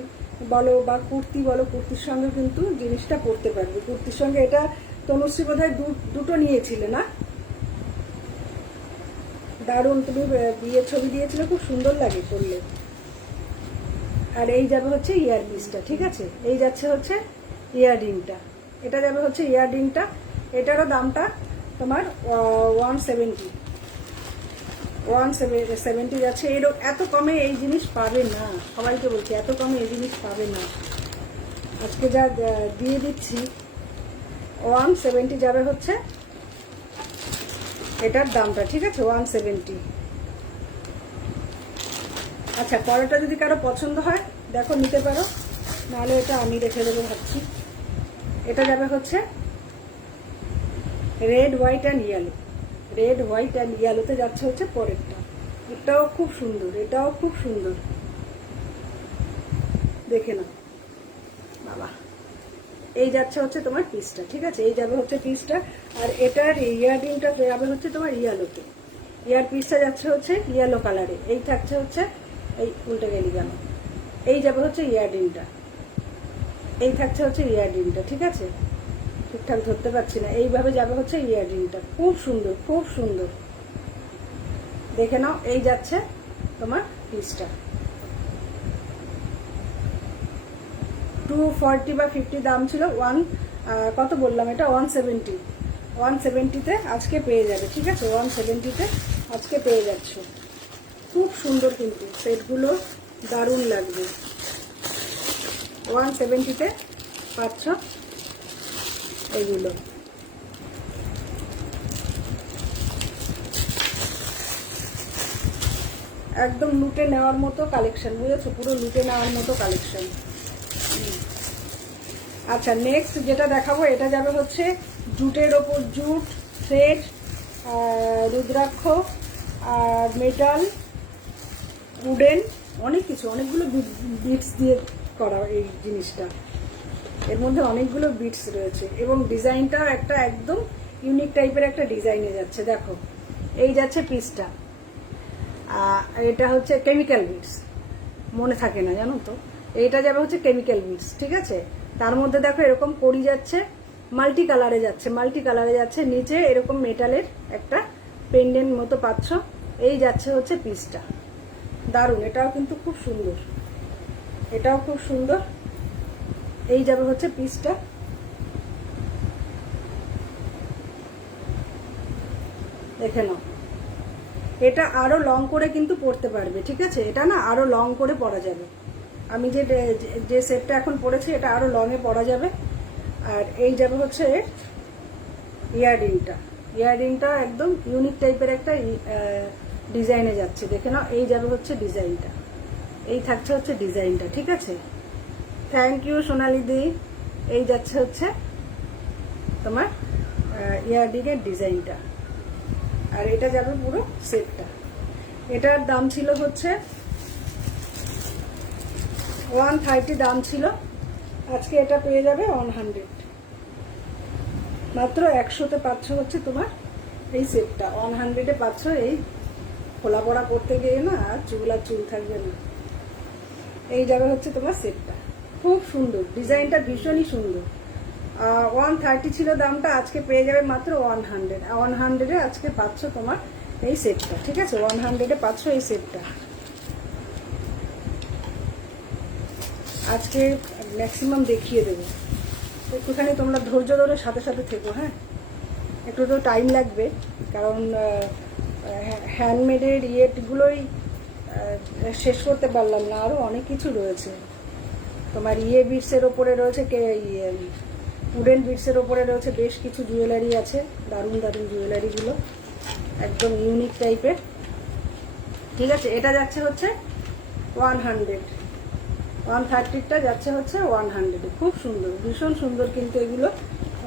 বলো বা কুর্তি বলো, কুর্তির সঙ্গে কিন্তু জিনিসটা পরতে পারবে। কুর্তির সঙ্গে এটা তনুশ্রী বোধহয় দুটো নিয়েছিলে না? দারুণ, তুমি বিয়ের ছবি দিয়েছিলে, খুব সুন্দর লাগে করলে। আর এই যাবে হচ্ছে ইয়ার পিসটা, ঠিক আছে, এই যাচ্ছে হচ্ছে ইয়াররিংটা। এটা যাবে হচ্ছে ইয়াররিংটা। এটারও দামটা তোমার 170 যাচ্ছে। এত কমে এই জিনিস পাবে না, সবাইকে বলছি এত কমে এই জিনিস পাবে না। আজকে যা দিয়ে দিচ্ছি 170 যাবে হচ্ছে এটার দামটা, ঠিক আছে, 170। আচ্ছা পরেরটা যদি কারো পছন্দ হয় দেখো নিতে পারো, নাহলে এটা আমি রেখে দেবো ভাবছি। এটা যাবে হচ্ছে red white and yellow. Red white and ইয়েলোতে যাচ্ছে হচ্ছে পরেরটা। এটাও খুব সুন্দর, এটাও খুব সুন্দর, দেখে নাও বাবা। এই যাচ্ছে হচ্ছে তোমার পিসটা, ঠিক আছে, এই যাবে হচ্ছে পিসটা। আর এটার ইয়াররিংটা যাবে হচ্ছে তোমার ইয়েলোতে। ইয়ার পিসটা যাচ্ছে হচ্ছে ইয়েলো কালারে। এই থাকছে হচ্ছে, এই উল্টে গেলি কেন, এই যাবে হচ্ছে ইয়াররিংটা, এই থাকছে হচ্ছে ইয়াররিংটা, ঠিক আছে, ঠিকঠাক ধরতে পারছি না। এইভাবে যাবে হচ্ছে ইয়াররিংটা, খুব সুন্দর, খুব সুন্দর, দেখে নাও। এই যাচ্ছে তোমার পিসটা। 240 বা 50 দাম ছিল, কত বললাম, এটা 170। 170-তে আজকে পেয়ে যাবে, ঠিক আছে, 170-তে আজকে পেয়ে যাচ্ছ। খুব সুন্দর কিন্তু সেটগুলো, দারুণ লাগবে। 170-তে পাচ্ছ এগুলো। একদম লুটে নেওয়ার মতো কালেকশন, বুঝেছো, পুরো লুটে নেওয়ার মতো কালেকশন। আচ্ছা নেক্সট যেটা দেখাবো, এটা যাবে হচ্ছে জুটের ওপর, জুট, থ্রেড, রুদ্রাক্ষ আর মেটাল, উডেন, অনেক কিছু, অনেকগুলো বিটস দিয়ে করা এই জিনিসটা। এর মধ্যে অনেকগুলো বিটস রয়েছে এবং ডিজাইনটাও একটা একদম ইউনিক টাইপের একটা ডিজাইনে যাচ্ছে। দেখো এই যাচ্ছে পিসটা, এটা হচ্ছে কেমিক্যাল বিটস, মনে থাকে না জানো তো, এইটা যাবে হচ্ছে কেমিক্যাল বিটস, ঠিক আছে। তার মধ্যে দেখো এরকম কড়ি যাচ্ছে, মাল্টি কালারে যাচ্ছে, মাল্টি কালারে যাচ্ছে, নিচে এরকম মেটালের একটা পেন্ডেন্ট মতো পাচ্ছ। এই যাচ্ছে হচ্ছে পিসটা, দারুণ, এটাও কিন্তু খুব সুন্দর, এটাও খুব সুন্দর। এই যাবে হচ্ছে পিসটা, দেখে নাও। এটা আরো লং করে কিন্তু পরতে পারবে, ঠিক আছে, এটা না আরো লং করে পরা যাবে, আমি যে সেটটা এখন পরেছি এটা আরও লংয়ে পরা যাবে। আর এই যাবে হচ্ছে ইয়াররিংটা একদম ইউনিক টাইপের একটা ডিজাইনে যাচ্ছে, দেখে নাও। এই যাবে হচ্ছে ডিজাইনটা, এই থাকছে হচ্ছে ডিজাইনটা, ঠিক আছে। থ্যাংক ইউ সোনালি দি। এই যাচ্ছে হচ্ছে তোমার ইয়াররিংয়ের ডিজাইনটা, আর এটা যাবে পুরো সেটটা। এটার দাম ছিল হচ্ছে 130 দাম ছিল, আজকে এটা পেয়ে যাবে 100, মাত্র 100-তে পাচ্ছ হচ্ছে তোমার এই সেটটা। 100-এ পাচ্ছ। এই খোলা পড়া করতে গিয়ে না আর চুল থাকবে না। এই যাবে হচ্ছে তোমার সেটটা, খুব সুন্দর ডিজাইনটা, ভীষণই সুন্দর। 130 ছিল দামটা, আজকে পেয়ে যাবে মাত্র 100। 100-এ আজকে পাচ্ছ তোমার এই সেটটা, ঠিক আছে। 100-এ পাচ্ছ এই সেটটা। আজকে ম্যাক্সিমাম দেখিয়ে দেবো, একটুখানি তোমরা ধৈর্য ধরে সাথে সাথে থেকো, হ্যাঁ। একটু তো টাইম লাগবে, কারণ হ্যান্ডমেডের ইয়েগুলোই শেষ করতে পারলাম না, আরও অনেক কিছু রয়েছে। তোমার বিটসের ওপরে রয়েছে, উডেন বিটসের ওপরে রয়েছে বেশ কিছু জুয়েলারি আছে, দারুণ দারুণ জুয়েলারিগুলো, একদম ইউনিক টাইপের, ঠিক আছে। এটা যাচ্ছে হচ্ছে 100, 130টা যাচ্ছে হচ্ছে 100-এ। খুব সুন্দর, ভীষণ সুন্দর কিন্তু এগুলো।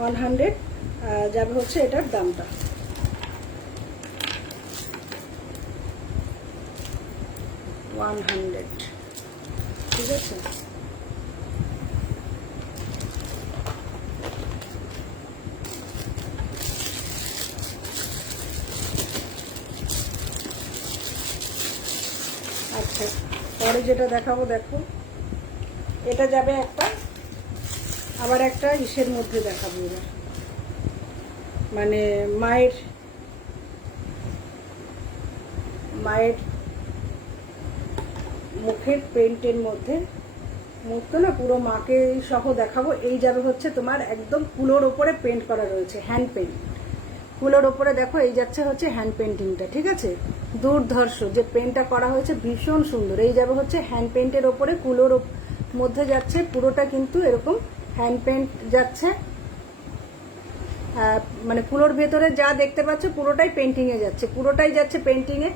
100 যাবে হচ্ছে এটার দামটা। ঠিক আছে। আচ্ছা, পরে যেটা দেখাবো দেখো, এটা যাবে একটা, আবার একটা ইসের মধ্যে দেখাবো এবার, মানে মায়ের মুখের পেন্টের মধ্যে, মুখ তো না পুরো মাকে সহ দেখাবো। এই যাবে হচ্ছে তোমার একদম কুলোর ওপরে পেন্ট করা রয়েছে, হ্যান্ড পেন্ট। কুলোর ওপরে দেখো এই যাচ্ছে হচ্ছে হ্যান্ড পেন্টিংটা, ঠিক আছে। দুর্ধর্ষ যে পেন্টটা করা হয়েছে, ভীষণ সুন্দর। এই যাবে হচ্ছে হ্যান্ড পেন্টের ওপরে, কুলোর মধ্যে যাচ্ছে, পুরোটা কিন্তু এরকম হ্যান্ড পেন্ট যাচ্ছে, মানে কুলোর ভেতরে যা দেখতে পাচ্ছ পুরোটাই পেন্টিংয়ে যাচ্ছে, পুরোটাই যাচ্ছে পেন্টিংয়ে।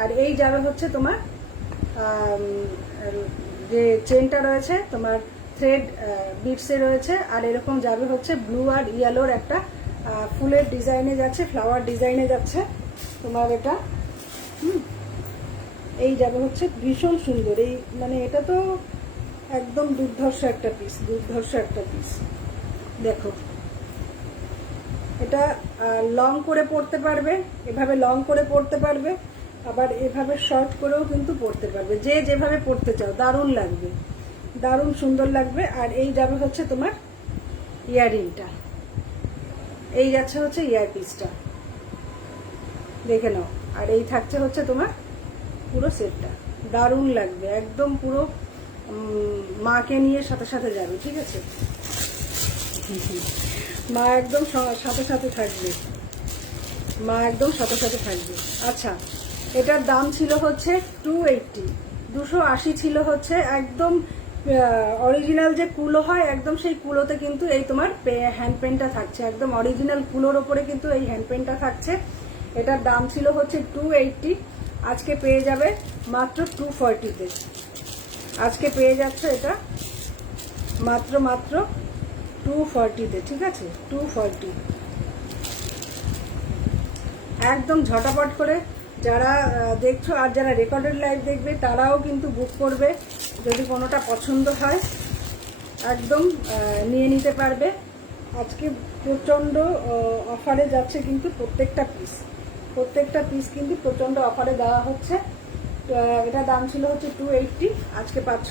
আর এই যাবে হচ্ছে তোমার যে চেনটা রয়েছে তোমার থ্রেড বিটসে রয়েছে, আর এরকম যাবে হচ্ছে ব্লু আর ইয়েলোর একটা ফুলের ডিজাইনে যাচ্ছে, ফ্লাওয়ার ডিজাইনে যাচ্ছে তোমার এটা। এই যাবে হচ্ছে ভীষণ সুন্দর, এই মানে এটা তো একদম দুর্ধর্ষ একটা পিস, দেখো। এটা লং করে পরতে পারবে, এভাবে লং করে পরতে পারবে, আবার এভাবে শর্ট করেও কিন্তু পরতে পারবে, যে যেভাবে পরতে চাও। দারুণ লাগবে, দারুণ সুন্দর লাগবে। আর এই যাবে হচ্ছে তোমার ইয়াররিংটা, এই যাচ্ছে হচ্ছে ইয়ারপিসটা, দেখে নাও। আর এই থাকছে হচ্ছে তোমার পুরো সেটটা, দারুণ লাগবে একদম, পুরো মাকে নিয়ে সাথে সাথে যাবে, ঠিক আছে। মা একদম সাথে সাথে থাকবে, মা একদম সাথে সাথে থাকবে। আচ্ছা, এটার দাম ছিল হচ্ছে 280, 280 ছিল হচ্ছে। একদম অরিজিনাল যে কুলো হয়, একদম সেই কুলোতে কিন্তু এই তোমার হ্যান্ড পেনটা থাকছে, একদম অরিজিনাল কুলোর ওপরে কিন্তু এই হ্যান্ড পেনটা থাকছে। এটার দাম ছিল হচ্ছে 280, আজকে পেয়ে যাবে মাত্র 240-তে। আজকে পেয়ে যাচ্ছে এটা মাত্র 240-তে, ঠিক আছে। 240 একদম ঝটাপট করে যারা দেখছো, আর যারা রেকর্ডেড লাইভ দেখবে তারাও কিন্তু বুক করবে, যদি কোনোটা পছন্দ হয় একদম নিয়ে নিতে পারবে। আজকে প্রচণ্ড অফারে যাচ্ছে কিন্তু প্রত্যেকটা পিস কিন্তু প্রচণ্ড অফারে দেওয়া হচ্ছে। এটা দাম ছিল হচ্ছে 280, আজকে পাচ্ছ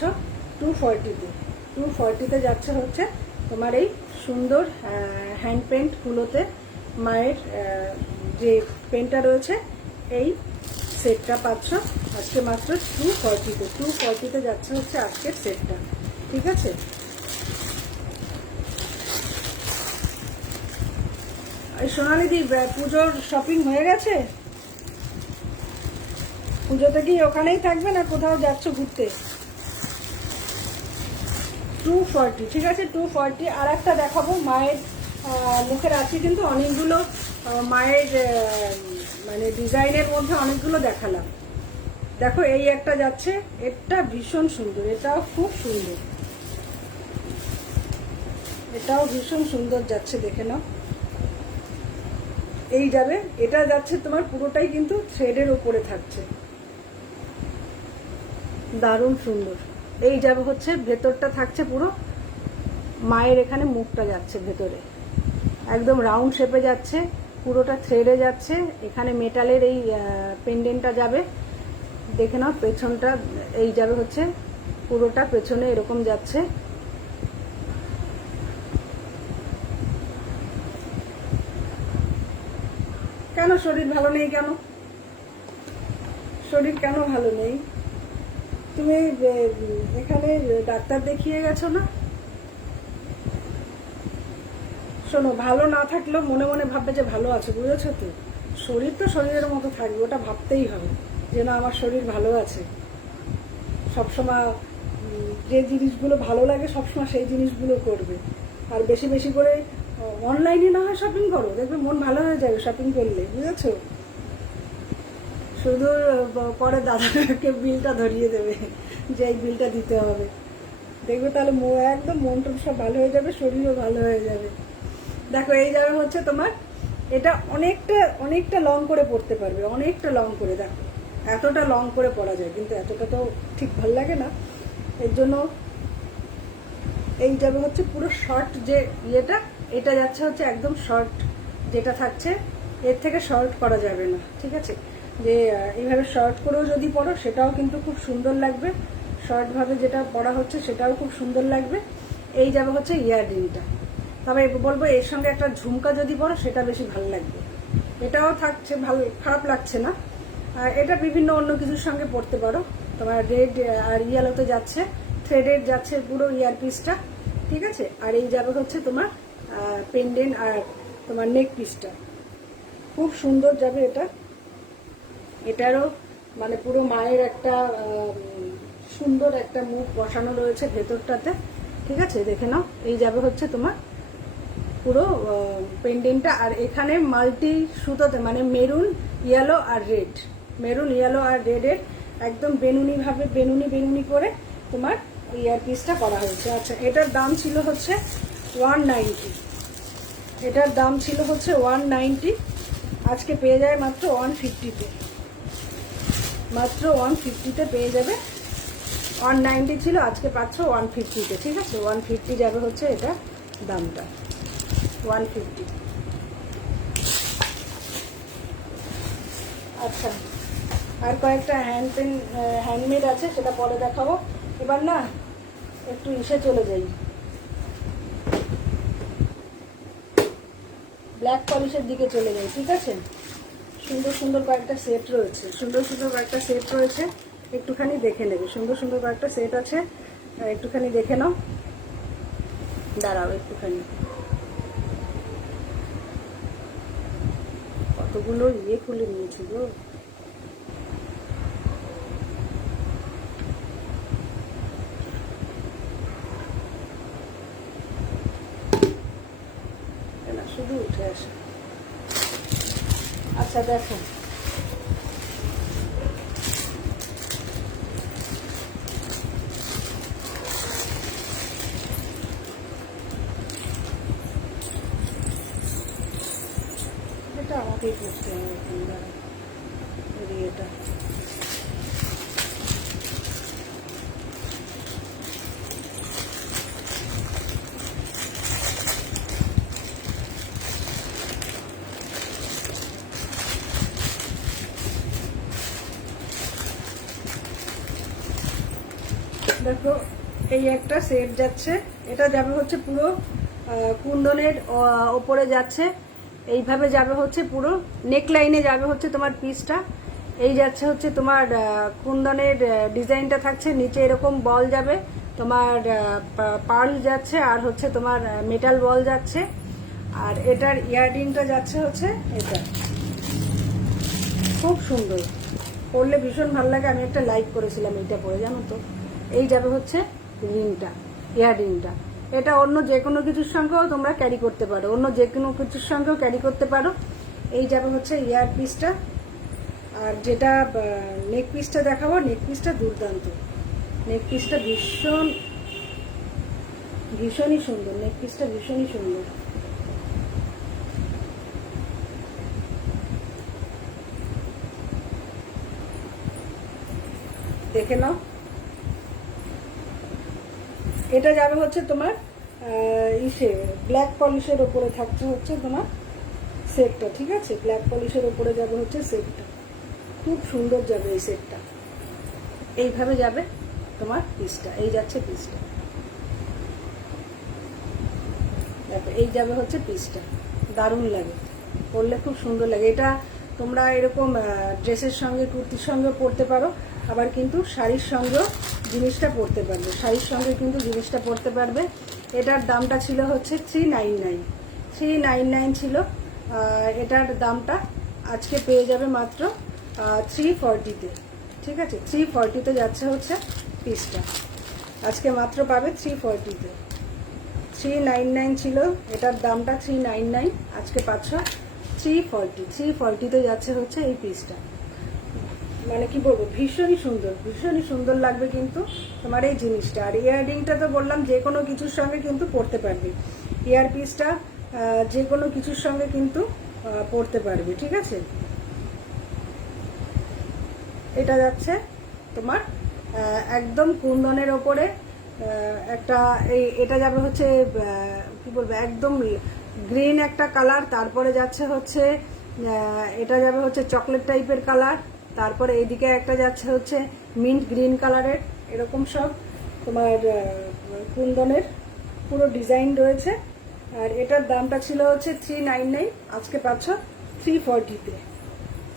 240-তে। 240-তে যাচ্ছে হচ্ছে তোমার এই সুন্দর হ্যান্ড পেন্ট কুলোতে মায়ের যে পেনটা রয়েছে, এই সেটটা পাচ্ছ আজকে মাত্র 240-তে। 240-তে যাচ্ছে হচ্ছে আজকের সেটটা, ঠিক আছে। সোনালিদি, পুজোর শপিং হয়ে গেছে? পুজোতে কি ওখানেই থাকবে না কোথাও যাচ্ছ ঘুরতে? 240, ঠিক আছে 240। আর একটা দেখাবো মায়ের মুখের আছে, কিন্তু অনেকগুলো মায়ের মানে ডিজাইনের মধ্যে অনেকগুলো দেখালাম। দেখো এই একটা যাচ্ছে, এটা ভীষণ সুন্দর, এটাও খুব সুন্দর, এটাও ভীষণ সুন্দর যাচ্ছে, দেখে নাও। এই যাবে, এটা যাচ্ছে তোমার পুরোটাই কিন্তু থ্রেডের উপরে থাকছে, দারুণ সুন্দর। এই যাবে হচ্ছে ভেতরটা থাকছে পুরো মায়ের, এখানে মুখটা যাচ্ছে ভেতরে, একদম রাউন্ড শেপে যাচ্ছে, পুরোটা থ্রেডে যাচ্ছে। এখানে মেটালের এই পেন্ডেন্টটা যাবে, দেখে নাও। পেছনটা এই যাবে হচ্ছে পুরোটা পেছনে এরকম যাচ্ছে। কেন শরীর ভালো নেই? কেন শরীর কেন ভালো নেই? তুমি এখানে ডাক্তার দেখিয়ে গেছো না? শোনো, ভালো না থাকলেও মনে মনে ভাববে যে ভালো আছে, বুঝেছো তো? শরীর তো শরীরের মতো থাকবে, ওটা ভাবতেই হবে যে না আমার শরীর ভালো আছে। সবসময় যে জিনিসগুলো ভালো লাগে সবসময় সেই জিনিসগুলো করবে। আর বেশি বেশি করে অনলাইনে না হয় শপিং করো, দেখবে মন ভালো হয়ে যাবে শপিং করলে, বুঝেছো? শুধু পরে দাদাকে বিলটা ধরিয়ে দেবে যে এই বিলটা দিতে হবে, দেখবে তাহলে একদম মন টন সব ভালো হয়ে যাবে, শরীরও ভালো হয়ে যাবে। দেখো এই যাবে হচ্ছে তোমার, এটা অনেকটা অনেকটা লং করে পড়তে পারবে, অনেকটা লং করে। দেখো এতটা লং করে পরা যায়, কিন্তু এতটা তো ঠিক ভাল লাগে না, এর জন্য এই যাবে হচ্ছে পুরো শর্ট যে ইয়েটা, এটা যাচ্ছে হচ্ছে একদম শর্ট যেটা থাকছে, এর থেকে শর্ট করা যাবে না, ঠিক আছে? যে এইভাবে শর্ট করেও যদি পরো সেটাও কিন্তু খুব সুন্দর লাগবে, শর্টভাবে যেটা পরা হচ্ছে সেটাও খুব সুন্দর লাগবে। এই যাবে হচ্ছে ইয়াররিংটা, তবে বলবো এর সঙ্গে একটা ঝুমকা যদি পরো সেটা বেশি ভালো লাগবে। এটাও থাকছে ভালো, খারাপ লাগছে না। আর এটা বিভিন্ন অন্য কিছুর সঙ্গে পরতে পারো। তোমার রেড আর ইয়েলোতে যাচ্ছে, থ্রেডের যাচ্ছে পুরো ইয়ার পিসটা, ঠিক আছে? আর এই যাবে হচ্ছে তোমার পেন্ডেন্ট আর তোমার নেক পিসটা, খুব সুন্দর যাবে এটা। এটারও মানে পুরো মায়ের একটা সুন্দর একটা মুখ বসানো রয়েছে ভেতরটাতে, ঠিক আছে? দেখে নাও। এই যাবে হচ্ছে তোমার পুরো পেন্ডেন্টটা, আর এখানে মাল্টি সুতোতে মানে মেরুন ইয়েলো আর রেড, মেরুন ইয়েলো আর রেডের একদম বেনুনি ভাবে বেনুনি বেনুনি করে তোমার ইয়ার পিসটা করা হয়েছে। আচ্ছা, এটার দাম ছিল হচ্ছে 190, এটার দাম ছিল হচ্ছে 190, আজকে পেয়ে যায় মাত্র 150-তে, মাত্র 150-তে পেয়ে যাবে। 190 ছিল, আজকে পাচ্ছ 150-তে, ঠিক আছে? 150 যাবে হচ্ছে এটা দামটা, 150। আচ্ছা, আর কয়েকটা হ্যান্ডমেড আছে, সেটা পরে দেখাবো। এবার না একটু ইসে চলে যাই, ব্ল্যাক পলিশের দিকে চলে যাই, ঠিক আছে? সুন্দর সুন্দর কয়েকটা সেট রয়েছে, সুন্দর সুন্দর কয়েকটা সেট রয়েছে, একটুখানি দেখে নেবে। সুন্দর সুন্দর কয়েকটা সেট আছে, একটুখানি দেখে নাও। দাঁড়াও একটুখানি, কতগুলো ইয়ে খুলে নিয়েছি গো। শুধু উঠে আসে। আচ্ছা দেখো, এটা আমাকেই করতে হবে এখন, দাঁড়া এটা দেখো, এই একটা সেট যাচ্ছে, এটা যাবে হচ্ছে পুরো কুন্দনের ওপরে যাচ্ছে, এইভাবে যাবে হচ্ছে পুরো নেকলাইনে যাবে হচ্ছে তোমার পিসটা। এই যাচ্ছে হচ্ছে তোমার কুন্দনের ডিজাইনটা থাকছে, নিচে এরকম বল যাবে তোমার, পার্ল যাচ্ছে, আর হচ্ছে তোমার মেটাল বল যাচ্ছে। আর এটার ইয়াররিংটা যাচ্ছে হচ্ছে এটা, খুব সুন্দর, পরলে ভীষণ ভালো লাগে। আমি একটা লাইক করেছিলাম এইটা পরে, জানো তো? এই যাবে হচ্ছে রিংটা, ইয়াররিংটা। এটা অন্য যে কোনো কিছুর সঙ্গেও তোমরা ক্যারি করতে পারো, অন্য যে কোনো কিছুর সঙ্গেও ক্যারি করতে পারো। এই যাবে হচ্ছে ইয়ার পিসটা। আর যেটা নেক পিসটা দেখাবো, নেক পিসটা দুর্দান্ত, নেক পিসটা ভীষণই সুন্দর, নেক পিসটা ভীষণই সুন্দর। দেখে নাও। এটা যাবে হচ্ছে তোমার ব্ল্যাক পলিশের ওপরে থাকছে হচ্ছে তোমার সেটটা, ঠিক আছে, ব্ল্যাক পলিশের ওপরে যাবে হচ্ছে সেটটা, খুব সুন্দর যাবে এই সেটটা। এইভাবে যাবে তোমার পিসটা, এই যাচ্ছে পিসটা, দেখো এই যাবে হচ্ছে পিসটা, দারুণ লাগে, পরলে খুব সুন্দর লাগে। এটা তোমরা এরকম ড্রেসের সঙ্গে কুর্তির সঙ্গে পরতে পারো, আবার কিন্তু শাড়ির সঙ্গেও জিনিসটা পরতে পারবে, শাড়ির সঙ্গে কিন্তু জিনিসটা পরতে পারবে। এটার দামটা ছিল হচ্ছে 399 ছিল। এটার দামটা আজকে পেয়ে যাবে মাত্র 340-তে, ঠিক আছে, 340-তে যাচ্ছে হচ্ছে পিসটা, আজকে মাত্র পাবে 340-তে। 399 ছিল এটার দামটা, 399, আজকে পাচ্ছ 340-তে যাচ্ছে হচ্ছে এই পিসটা। মানে কি বলবো, ভীষণই সুন্দর, ভীষণই সুন্দর লাগবে কিন্তু তোমার এই জিনিসটা। আর ইয়াররিংটা তো বললাম যে কোনো কিছুর সঙ্গে কিন্তু পরতে পারবে, ইয়ার পিসটা যে কোনো কিছুর সঙ্গে কিন্তু পরতে পারবে, ঠিক আছে। এটা যাচ্ছে তোমার একদম কুন্দনের ওপরে একটা, এটা যাবে হচ্ছে কি বলবো, একদম গ্রিন একটা কালার, তারপরে যাচ্ছে হচ্ছে এটা যাবে হচ্ছে চকলেট টাইপের কালার, তারপরে এইদিকে একটা যাচ্ছে হচ্ছে মিন্ট গ্রিন কালারের, এরকম সব তোমার কুন্দনের পুরো ডিজাইন রয়েছে। আর এটার দামটা ছিল হচ্ছে 399, আজকে পাচ্ছ 340-তে,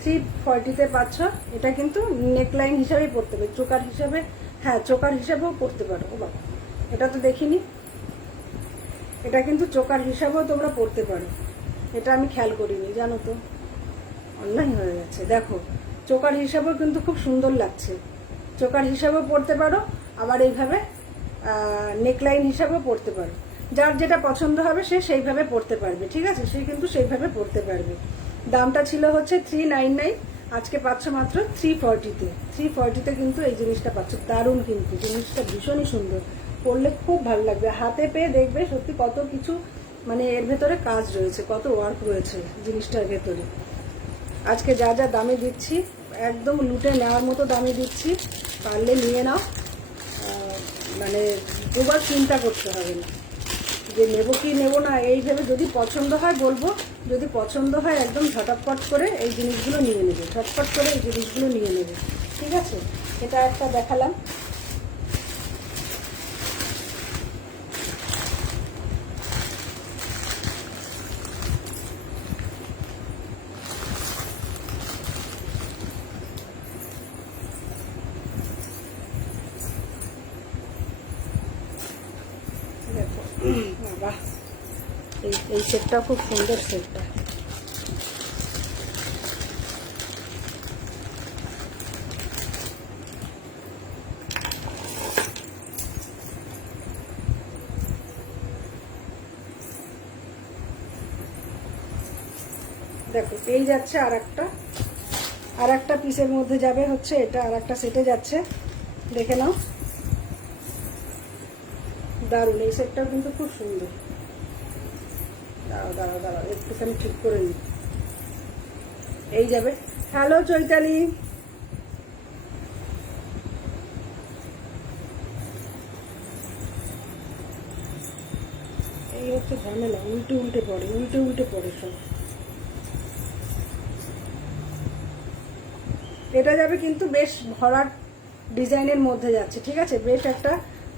340-তে পাচ্ছ। এটা কিন্তু নেকলাইন হিসাবেই পরতে পারবে, চোকার হিসাবে, হ্যাঁ চোকার হিসাবেও পরতে পারো। ও বাবা, এটা তো দেখিনি, এটা কিন্তু চোকার হিসাবেও তোমরা পরতে পারো, এটা আমি খেয়াল করিনি জানো তো, অনলাইন হয়ে গেছে। দেখো চোকার হিসাবেও কিন্তু খুব সুন্দর লাগছে, চোকার হিসাবেও পরতে পারো, আবার এইভাবে নেকলাইন হিসাবেও পরতে পারো, যার যেটা পছন্দ হবে সে সেইভাবে পরতে পারবে, ঠিক আছে, সে কিন্তু সেইভাবে পরতে পারবে। দামটা ছিল হচ্ছে 399, আজকে পাচ্ছ মাত্র 340-তে, 340-তে কিন্তু এই জিনিসটা পাচ্ছ, দারুণ কিন্তু জিনিসটা ভীষণই সুন্দর, পরলে খুব ভালো লাগবে, হাতে পেয়ে দেখবে সত্যি কত কিছু, মানে এর ভেতরে কাজ রয়েছে, কত ওয়ার্ক রয়েছে জিনিসটার ভেতরে। আজকে যা যা দামে দিচ্ছি একদম লুটে নেওয়ার মতো দামে দিচ্ছি, পারলে নিয়ে নাও, মানে দুবার চিন্তা করতে হবে না যে নেবো কি নেবো না, এই ভেবে যদি পছন্দ হয় বলবো, যদি পছন্দ হয় একদম ঝটপট করে এই জিনিসগুলো নিয়ে নেবে, ঝটপট করে এই জিনিসগুলো নিয়ে নেবে, ঠিক আছে। এটা একটা দেখালাম। বাহ, এই সেটটা খুব সুন্দর সেটটা, দেখো এই যাচ্ছে আর একটা পিসের মধ্যে যাবে হচ্ছে এটা, আর একটা সেটে যাচ্ছে, দেখে নাও, দারুণ, এই সেটটাও কিন্তু খুব সুন্দর। দাঁড়াও একটুখানি ঠিক করে নিই, এই যাবে। হ্যালো চৈতালি, এই হচ্ছে ঝামেলা, উল্টে পড়ে সব। এটা যাবে কিন্তু বেশ ভরাট ডিজাইনের মধ্যে যাচ্ছে, ঠিক আছে, বেশ একটা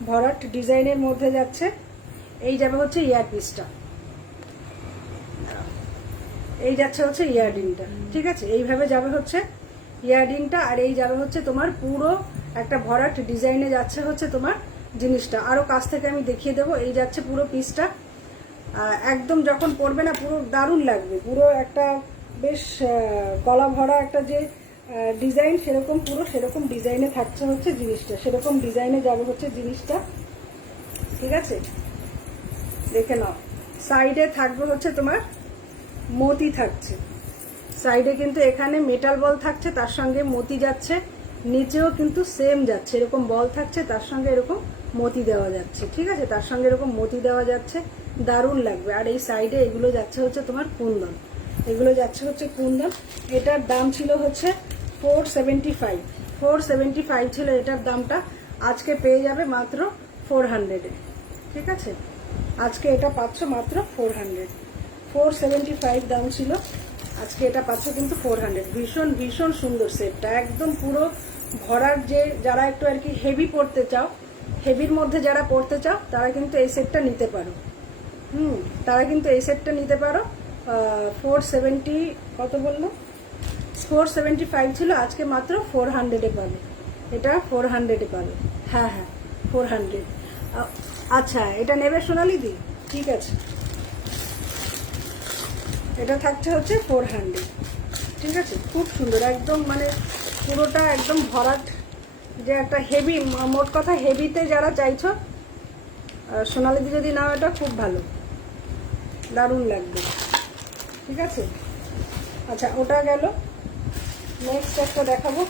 ভরাট ডিজাইনের মধ্যে যাচ্ছে। এই যাবে হচ্ছে ইয়ার পিসটা, এই যাচ্ছে হচ্ছে ইয়াররিংটা, ঠিক আছে, এইভাবে যাবে হচ্ছে ইয়াররিংটা। আর এই যাবে হচ্ছে তোমার পুরো একটা ভরাট ডিজাইনে যাচ্ছে হচ্ছে তোমার জিনিসটা, আরো কাছ থেকে আমি দেখিয়ে দেবো। এই যাচ্ছে পুরো পিসটা, একদম যখন পরবে না পুরো দারুণ লাগবে, পুরো একটা বেশ গলা ভরা একটা যে ডিজাইন, সেরকম পুরো সেরকম ডিজাইনে থাকছে হচ্ছে জিনিসটা, সেরকম ডিজাইনে যাবে হচ্ছে জিনিসটা। ঠিক আছে, দেখে নাও। সাইডে থাকবে হচ্ছে তোমার মতি থাকছে, সাইডে কিন্তু এখানে মেটাল বল থাকছে, তার সঙ্গে মতি যাচ্ছে, নিচেও কিন্তু সেম যাচ্ছে, এরকম বল থাকছে, তার সঙ্গে এরকম মতি দেওয়া যাচ্ছে। ঠিক আছে, তার সঙ্গে এরকম মতি দেওয়া যাচ্ছে, দারুণ লাগবে। আর এই সাইডে এগুলো যাচ্ছে হচ্ছে তোমার কুন্দন, এগুলো যাচ্ছে হচ্ছে কুন্দন। এটার দাম ছিল হচ্ছে 475, 475 ছিল এটার দামটা, আজকে পেয়ে যাবে মাত্র 400-এ। ঠিক আছে, আজকে এটা পাচ্ছ মাত্র 400, 475 দাম ছিল, আজকে এটা পাচ্ছ কিন্তু 400। ভীষণ ভীষণ সুন্দর সেটটা, একদম পুরো ভরার, যে যারা একটু আর কি হেভি পড়তে চাও, হেভির মধ্যে যারা পড়তে চাও তারা কিন্তু এই সেটটা নিতে পারো। তারা কিন্তু এই সেটটা নিতে পারো। 470 কত বললো, 475 ছিল, আজকে মাত্র 400-এ পাবে, এটা 400-এ পাবে। হ্যাঁ হ্যাঁ 400। আচ্ছা, এটা নেবে সোনালি দি? ঠিক আছে, এটা থাকছে হচ্ছে 400। ঠিক আছে, খুব সুন্দর, একদম মানে পুরোটা একদম ভরাট, যে একটা হেভি, মোট কথা হেভিতে যারা চাইছো সোনালিদি যদি নাও, এটা খুব ভালো, দারুণ লাগবে। ঠিক আছে, আচ্ছা ওটা গেল। নেক্সট একটা দেখাবো,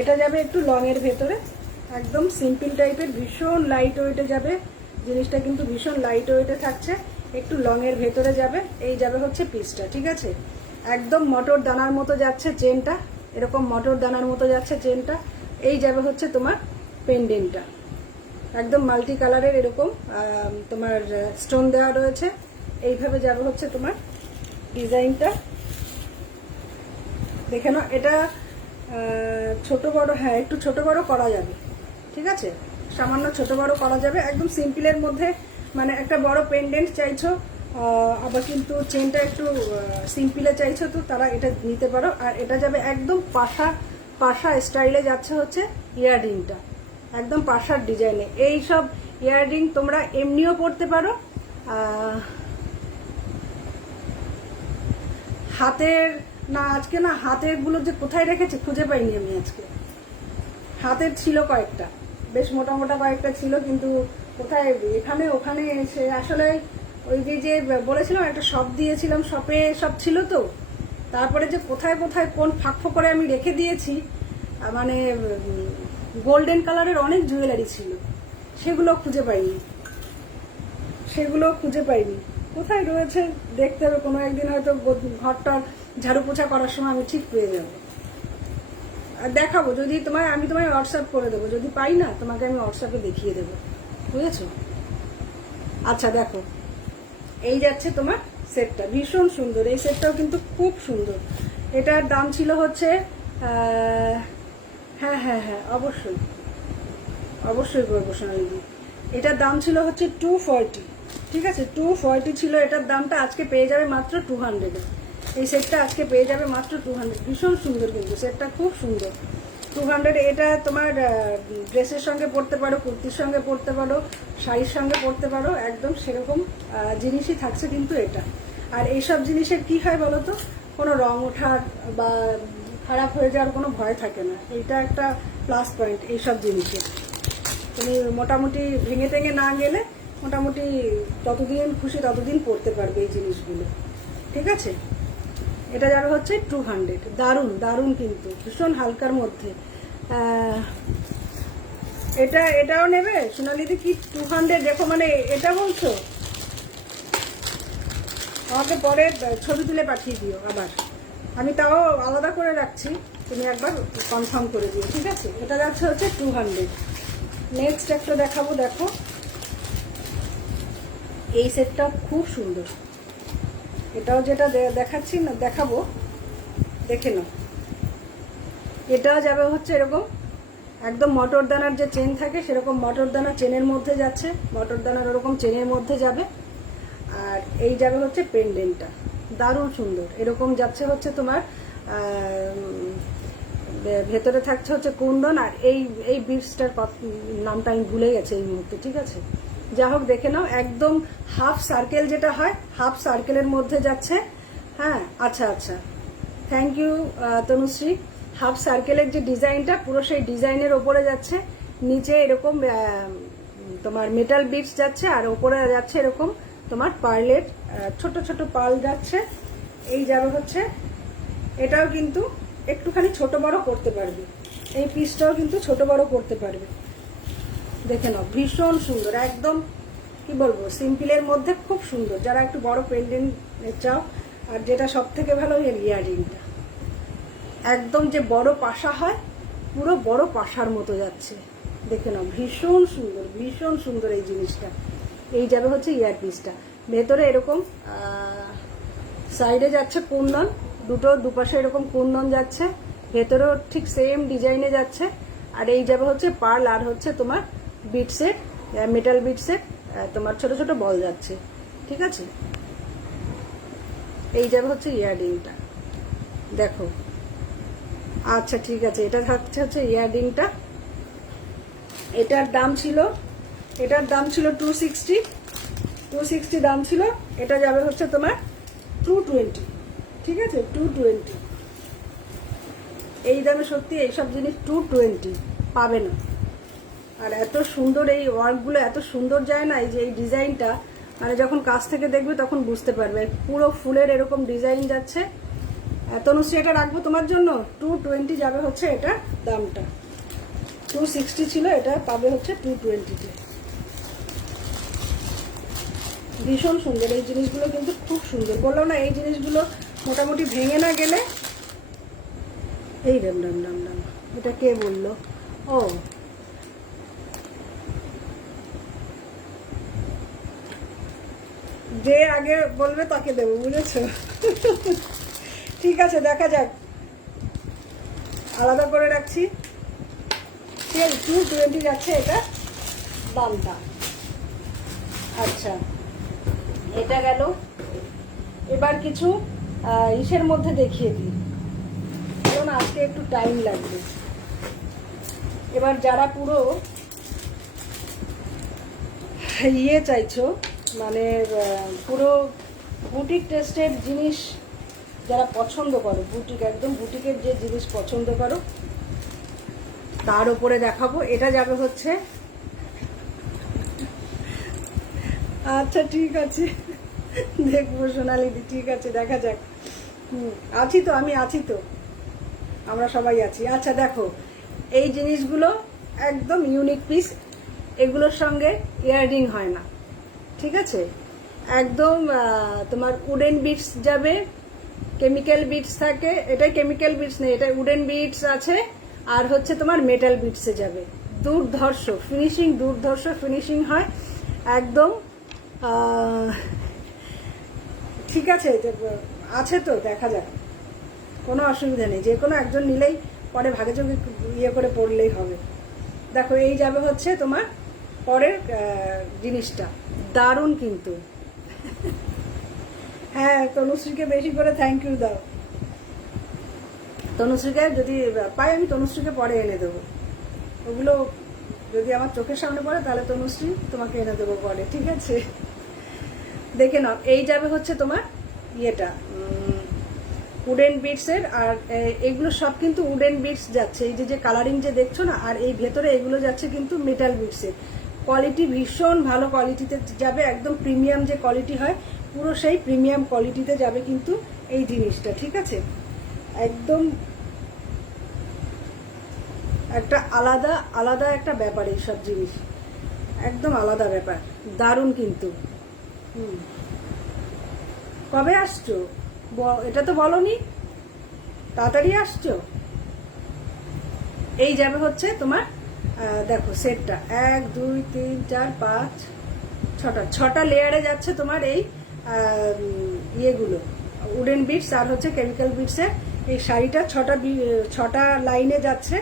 এটা যাবে একটু লংয়ের ভেতরে, একদম সিম্পল টাইপের, ভীষণ লাইট ওয়েটে যাবে জিনিসটা, কিন্তু ভীষণ লাইট ওয়েটে থাকছে, একটু লংয়ের ভেতরে যাবে। এই যাবে হচ্ছে পিসটা। ঠিক আছে, একদম মটর দানার মতো যাচ্ছে চেনটা, এরকম মটর দানার মতো যাচ্ছে চেনটা। এই যাবে হচ্ছে তোমার পেন্ডেন্টটা, একদম মাল্টি কালারের, এরকম তোমার স্টোন দেওয়া রয়েছে। এইভাবে যাবে হচ্ছে তোমার ডিজাইনটা, দেখে নাও। এটা ছোট বড়, হ্যাঁ একটু ছোট বড় করা যাবে। ঠিক আছে, সামান্য ছোট বড় করা যাবে, একদম সিম্পলের মধ্যে, মানে একটা বড় পেন্ডেন্ট চাইছো, আবার কিন্তু চেনটা একটু সিম্পলে চাইছো, তো তারা এটা নিতে পারো। আর এটা যাবে একদম পাশা, পাশা স্টাইলে যাচ্ছে হচ্ছে ইয়াররিংটা, একদম পাশার ডিজাইনে। এই সব ইয়াররিং তোমরা এমনিও পরতে পারো, হাতের না, আজকে না হাতের গুলো যে কোথায় রেখেছে খুঁজে পাইনি আমি আজকে। হাতের ছিল কয়েকটা, বেশ মোটা মোটা কয়েকটা ছিল, কিন্তু কোথায়, এখানে ওখানে এসে আসলে ওই যে বলেছিলাম একটা শপ দিয়েছিলাম, শপে সব ছিল তো, তারপরে যে কোথায় কোথায় কোন ফাঁক করে আমি রেখে দিয়েছি, মানে গোল্ডেন কালারের অনেক জুয়েলারি ছিল, সেগুলো খুঁজে পাইনি, সেগুলো খুঁজে পাইনি, কোথায় রয়েছে দেখতে হবে। কোনো একদিন হয়তো ঘরটা ঝাড়ু পোছা করার সময় আমি ঠিক পেয়ে যাবো, আর দেখাবো। যদি তোমায়, আমি তোমায় হোয়াটসঅ্যাপ করে দেবো, যদি পাই না তোমাকে আমি হোয়াটসঅ্যাপে দেখিয়ে দেবো, বুঝেছো? আচ্ছা দেখো, এই যাচ্ছে তোমার সেটটা, ভীষণ সুন্দর, এই সেটটাও কিন্তু খুব সুন্দর। এটার দাম ছিল হচ্ছে হ্যাঁ হ্যাঁ হ্যাঁ অবশ্যই অবশ্যই করবো সোনালি, এটার দাম ছিল হচ্ছে 240। ঠিক আছে, 240 ছিল এটার দামটা, আজকে পেয়ে যাবে মাত্র 200-এ। এই সেটটা আজকে পেয়ে যাবে মাত্র 200। ভীষণ সুন্দর কিন্তু সেটটা, খুব সুন্দর। 200, এটা তোমার ড্রেসের সঙ্গে পরতে পারো, কুর্তির সঙ্গে পরতে পারো, শাড়ির সঙ্গে পরতে পারো, একদম সেরকম জিনিসই থাকছে কিন্তু এটা। আর এইসব জিনিসের কি হয় বলো তো, কোনো রং ওঠার বা খারাপ হয়ে যাওয়ার কোনো ভয় থাকে না, এইটা একটা প্লাস পয়েন্ট এইসব জিনিসের। তুমি মোটামুটি ভেঙে টেঙে না গেলে মোটামুটি যতদিন খুশি ততদিন পরতে পারবে এই জিনিসগুলো। ঠিক আছে, এটা যাবে হচ্ছে 200, দারুণ দারুণ কিন্তু, ভীষণ হালকার মধ্যে। এটাও নেবে সোনালিদি? কি 200 দেখো, মানে এটা বলছো? আমাকে পরে ছবি তুলে পাঠিয়ে দিও আবার, আমি তাও আলাদা করে রাখছি, তুমি একবার কনফার্ম করে দিও। ঠিক আছে, এটা যাচ্ছে হচ্ছে 200। নেক্সট একটা দেখাবো, দেখো এই সেটটা খুব সুন্দর, এটাও যেটা দেখাচ্ছি না, দেখাবো, দেখে নাও। এটাও যাবে হচ্ছে এরকম একদম মটর দানার যে চেন থাকে সেরকম মটর দানা চেনের মধ্যে যাচ্ছে, মটর দানার ওরকম চেনের মধ্যে যাবে। আর এই যাবে হচ্ছে পেন্ডেন্টটা, দারুণ সুন্দর, এরকম যাচ্ছে হচ্ছে তোমার ভেতরে থাকছে হচ্ছে কুন্দন। আর এই বিটসটার নামটা আমি ভুলে গেছি এই মুহূর্তে। ঠিক আছে, যা হোক দেখে নাও, একদম হাফ সার্কেল যেটা হয়, হাফ সার্কেলের মধ্যে যাচ্ছে। হ্যাঁ আচ্ছা আচ্ছা, থ্যাংক ইউ তনুশ্রী। হাফ সার্কেলের যে ডিজাইনটা পুরো সেই ডিজাইনের ওপরে যাচ্ছে, নিচে এরকম তোমার মেটাল বিটস যাচ্ছে, আর ওপরে যাচ্ছে এরকম তোমার পার্লের ছোট ছোট পার্ল যাচ্ছে। এই যাবে হচ্ছে, এটাও কিন্তু একটুখানি ছোট বড় করতে পারবে, এই পিসটাও কিন্তু ছোট বড় করতে পারবে। দেখে নাও, ভীষণ সুন্দর, একদম কি বলবো, সিম্পলের মধ্যে খুব সুন্দর। যারা একটু বড় পেন্ডেন্ট চাও, আর যেটা সব থেকে ভালো এর ইয়াররিংটা, একদম যে বড় পাশা হয়, পুরো বড় পাশার মতো যাচ্ছে। দেখে নাও, ভীষণ সুন্দর, ভীষণ সুন্দর এই জিনিসটা। এই যাবে হচ্ছে ইয়ার পিসটা, ভেতরে এরকম সাইডে যাচ্ছে কুন্দন, দুপাশে এরকম কুন্দন যাচ্ছে, ভেতরেও ঠিক সেম ডিজাইনে যাচ্ছে। আর এই যাবে হচ্ছে পার্ল, আর হচ্ছে তোমার বিটসের, মেটাল বিটসের তোমার ছোট ছোট বল যাচ্ছে, ঠিক আছে। এই যাবে হচ্ছে ইয়াররিংটা, দেখো। আচ্ছা ঠিক আছে, এটা থাকছে হচ্ছে ইয়াররিংটা। এটার দাম ছিল 260 দাম ছিল। এটা যাবে হচ্ছে তোমার 220, ঠিক আছে, 220। এই দামে সত্যি এইসব জিনিস 220 পাবে না। আর এত সুন্দর এই ওয়ার্কগুলো, এত সুন্দর যায় না, এই যে এই ডিজাইনটা, মানে যখন কাছ থেকে দেখবে তখন বুঝতে পারবে। পুরো ফুলের এরকম ডিজাইন যাচ্ছে। তনুশ্রী, এটা রাখবো তোমার জন্য, 220 যাবে হচ্ছে এটা দামটা। 260 ছিল, এটা পাবে হচ্ছে 220-তে। ভীষণ সুন্দর এই জিনিসগুলো, কিন্তু খুব সুন্দর। বললো না, এই জিনিসগুলো মোটামুটি ভেঙে না গেলে। এই রাম রাম রাম রাম, এটা কে বললো? ও, যে আগে বলবে তাকে দেবো, বুঝেছো? ঠিক আছে, দেখা যাক, আলাদা করে রাখছি। ঠিক আছে, 220 যাচ্ছে এটা দামটা। আচ্ছা, এটা গেল। এবার কিছু ইসের মধ্যে দেখিয়ে দিই, কারণ আজকে একটু টাইম লাগবে। এবার যারা পুরো ইয়ে চাইছো, মানে পুরো বুটিক টেস্টের জিনিস যারা পছন্দ করো, বুটিক, একদম বুটিকের যে জিনিস পছন্দ করো, তার উপরে দেখাবো। এটা যাবে হচ্ছে, আচ্ছা ঠিক আছে, দেখবো সোনালিদি, ঠিক আছে, দেখা যাক। আছি তো, আমি আছি তো, আমরা সবাই আছি। আচ্ছা দেখো, এই জিনিসগুলো একদম ইউনিক পিস, এগুলোর সঙ্গে ইয়াররিং হয় না, ঠিক আছে। একদম তোমার উডেন বিটস যাবে, কেমিক্যাল বিটস থাকে, এটাই কেমিক্যাল বিটস নেই, এটা উডেন বিটস আছে, আর হচ্ছে তোমার মেটাল বিটসে যাবে। দুর্ধর্ষ ফিনিশিং, দুর্ধর্ষ ফিনিশিং হয় একদম। ঠিক আছে, আছে তো, দেখা যাক, কোনো অসুবিধা নেই। যে কোনো একজন নিলেই পরে ভাগে চোখে ইয়ে করে পড়লেই হবে। দেখো, এই যাবে হচ্ছে তোমার পরের জিনিসটা, দারুণ কিন্তু। হ্যাঁ, তনুশ্রীকে বেশি করে থ্যাংক ইউ দাও। তনুশ্রীকে যদি পাই, আমি তনুশ্রীকে পরে এনে দেবো। ওগুলো যদি আমার চোখের সামনে পড়ে, তাহলে তনুশ্রী তোমাকে এনে দেবো পরে, ঠিক আছে। দেখে নাও, এই যাবে হচ্ছে তোমার ইয়েটা, উডেন বিটসের। আর এগুলো সব কিন্তু উডেন বিটস যাচ্ছে, এই যে কালারিং যে দেখছো না, আর এই ভেতরে এগুলো যাচ্ছে কিন্তু মেটাল বিটসের। কোয়ালিটি ভীষণ ভালো কোয়ালিটিতে যাবে, একদম প্রিমিয়াম যে কোয়ালিটি হয়, পুরো সেই প্রিমিয়াম কোয়ালিটিতে যাবে কিন্তু এই জিনিসটা, ঠিক আছে। একদম একটা আলাদা আলাদা একটা ব্যাপার, এইসব জিনিস একদম আলাদা ব্যাপার, দারুণ কিন্তু। কবে আসছো? এটা তো বলনি, তাড়াতাড়ি আসছো। এই যাবে হচ্ছে তোমার, দেখো সেটটা 1 2 3 4 5 6টা লেয়ারে যাচ্ছে তোমার এই ইয়েগুলো, উডেন বিটস আর হচ্ছে কেমিক্যাল বিটসের। এই শাড়িটা 6টা লাইনে যাচ্ছে,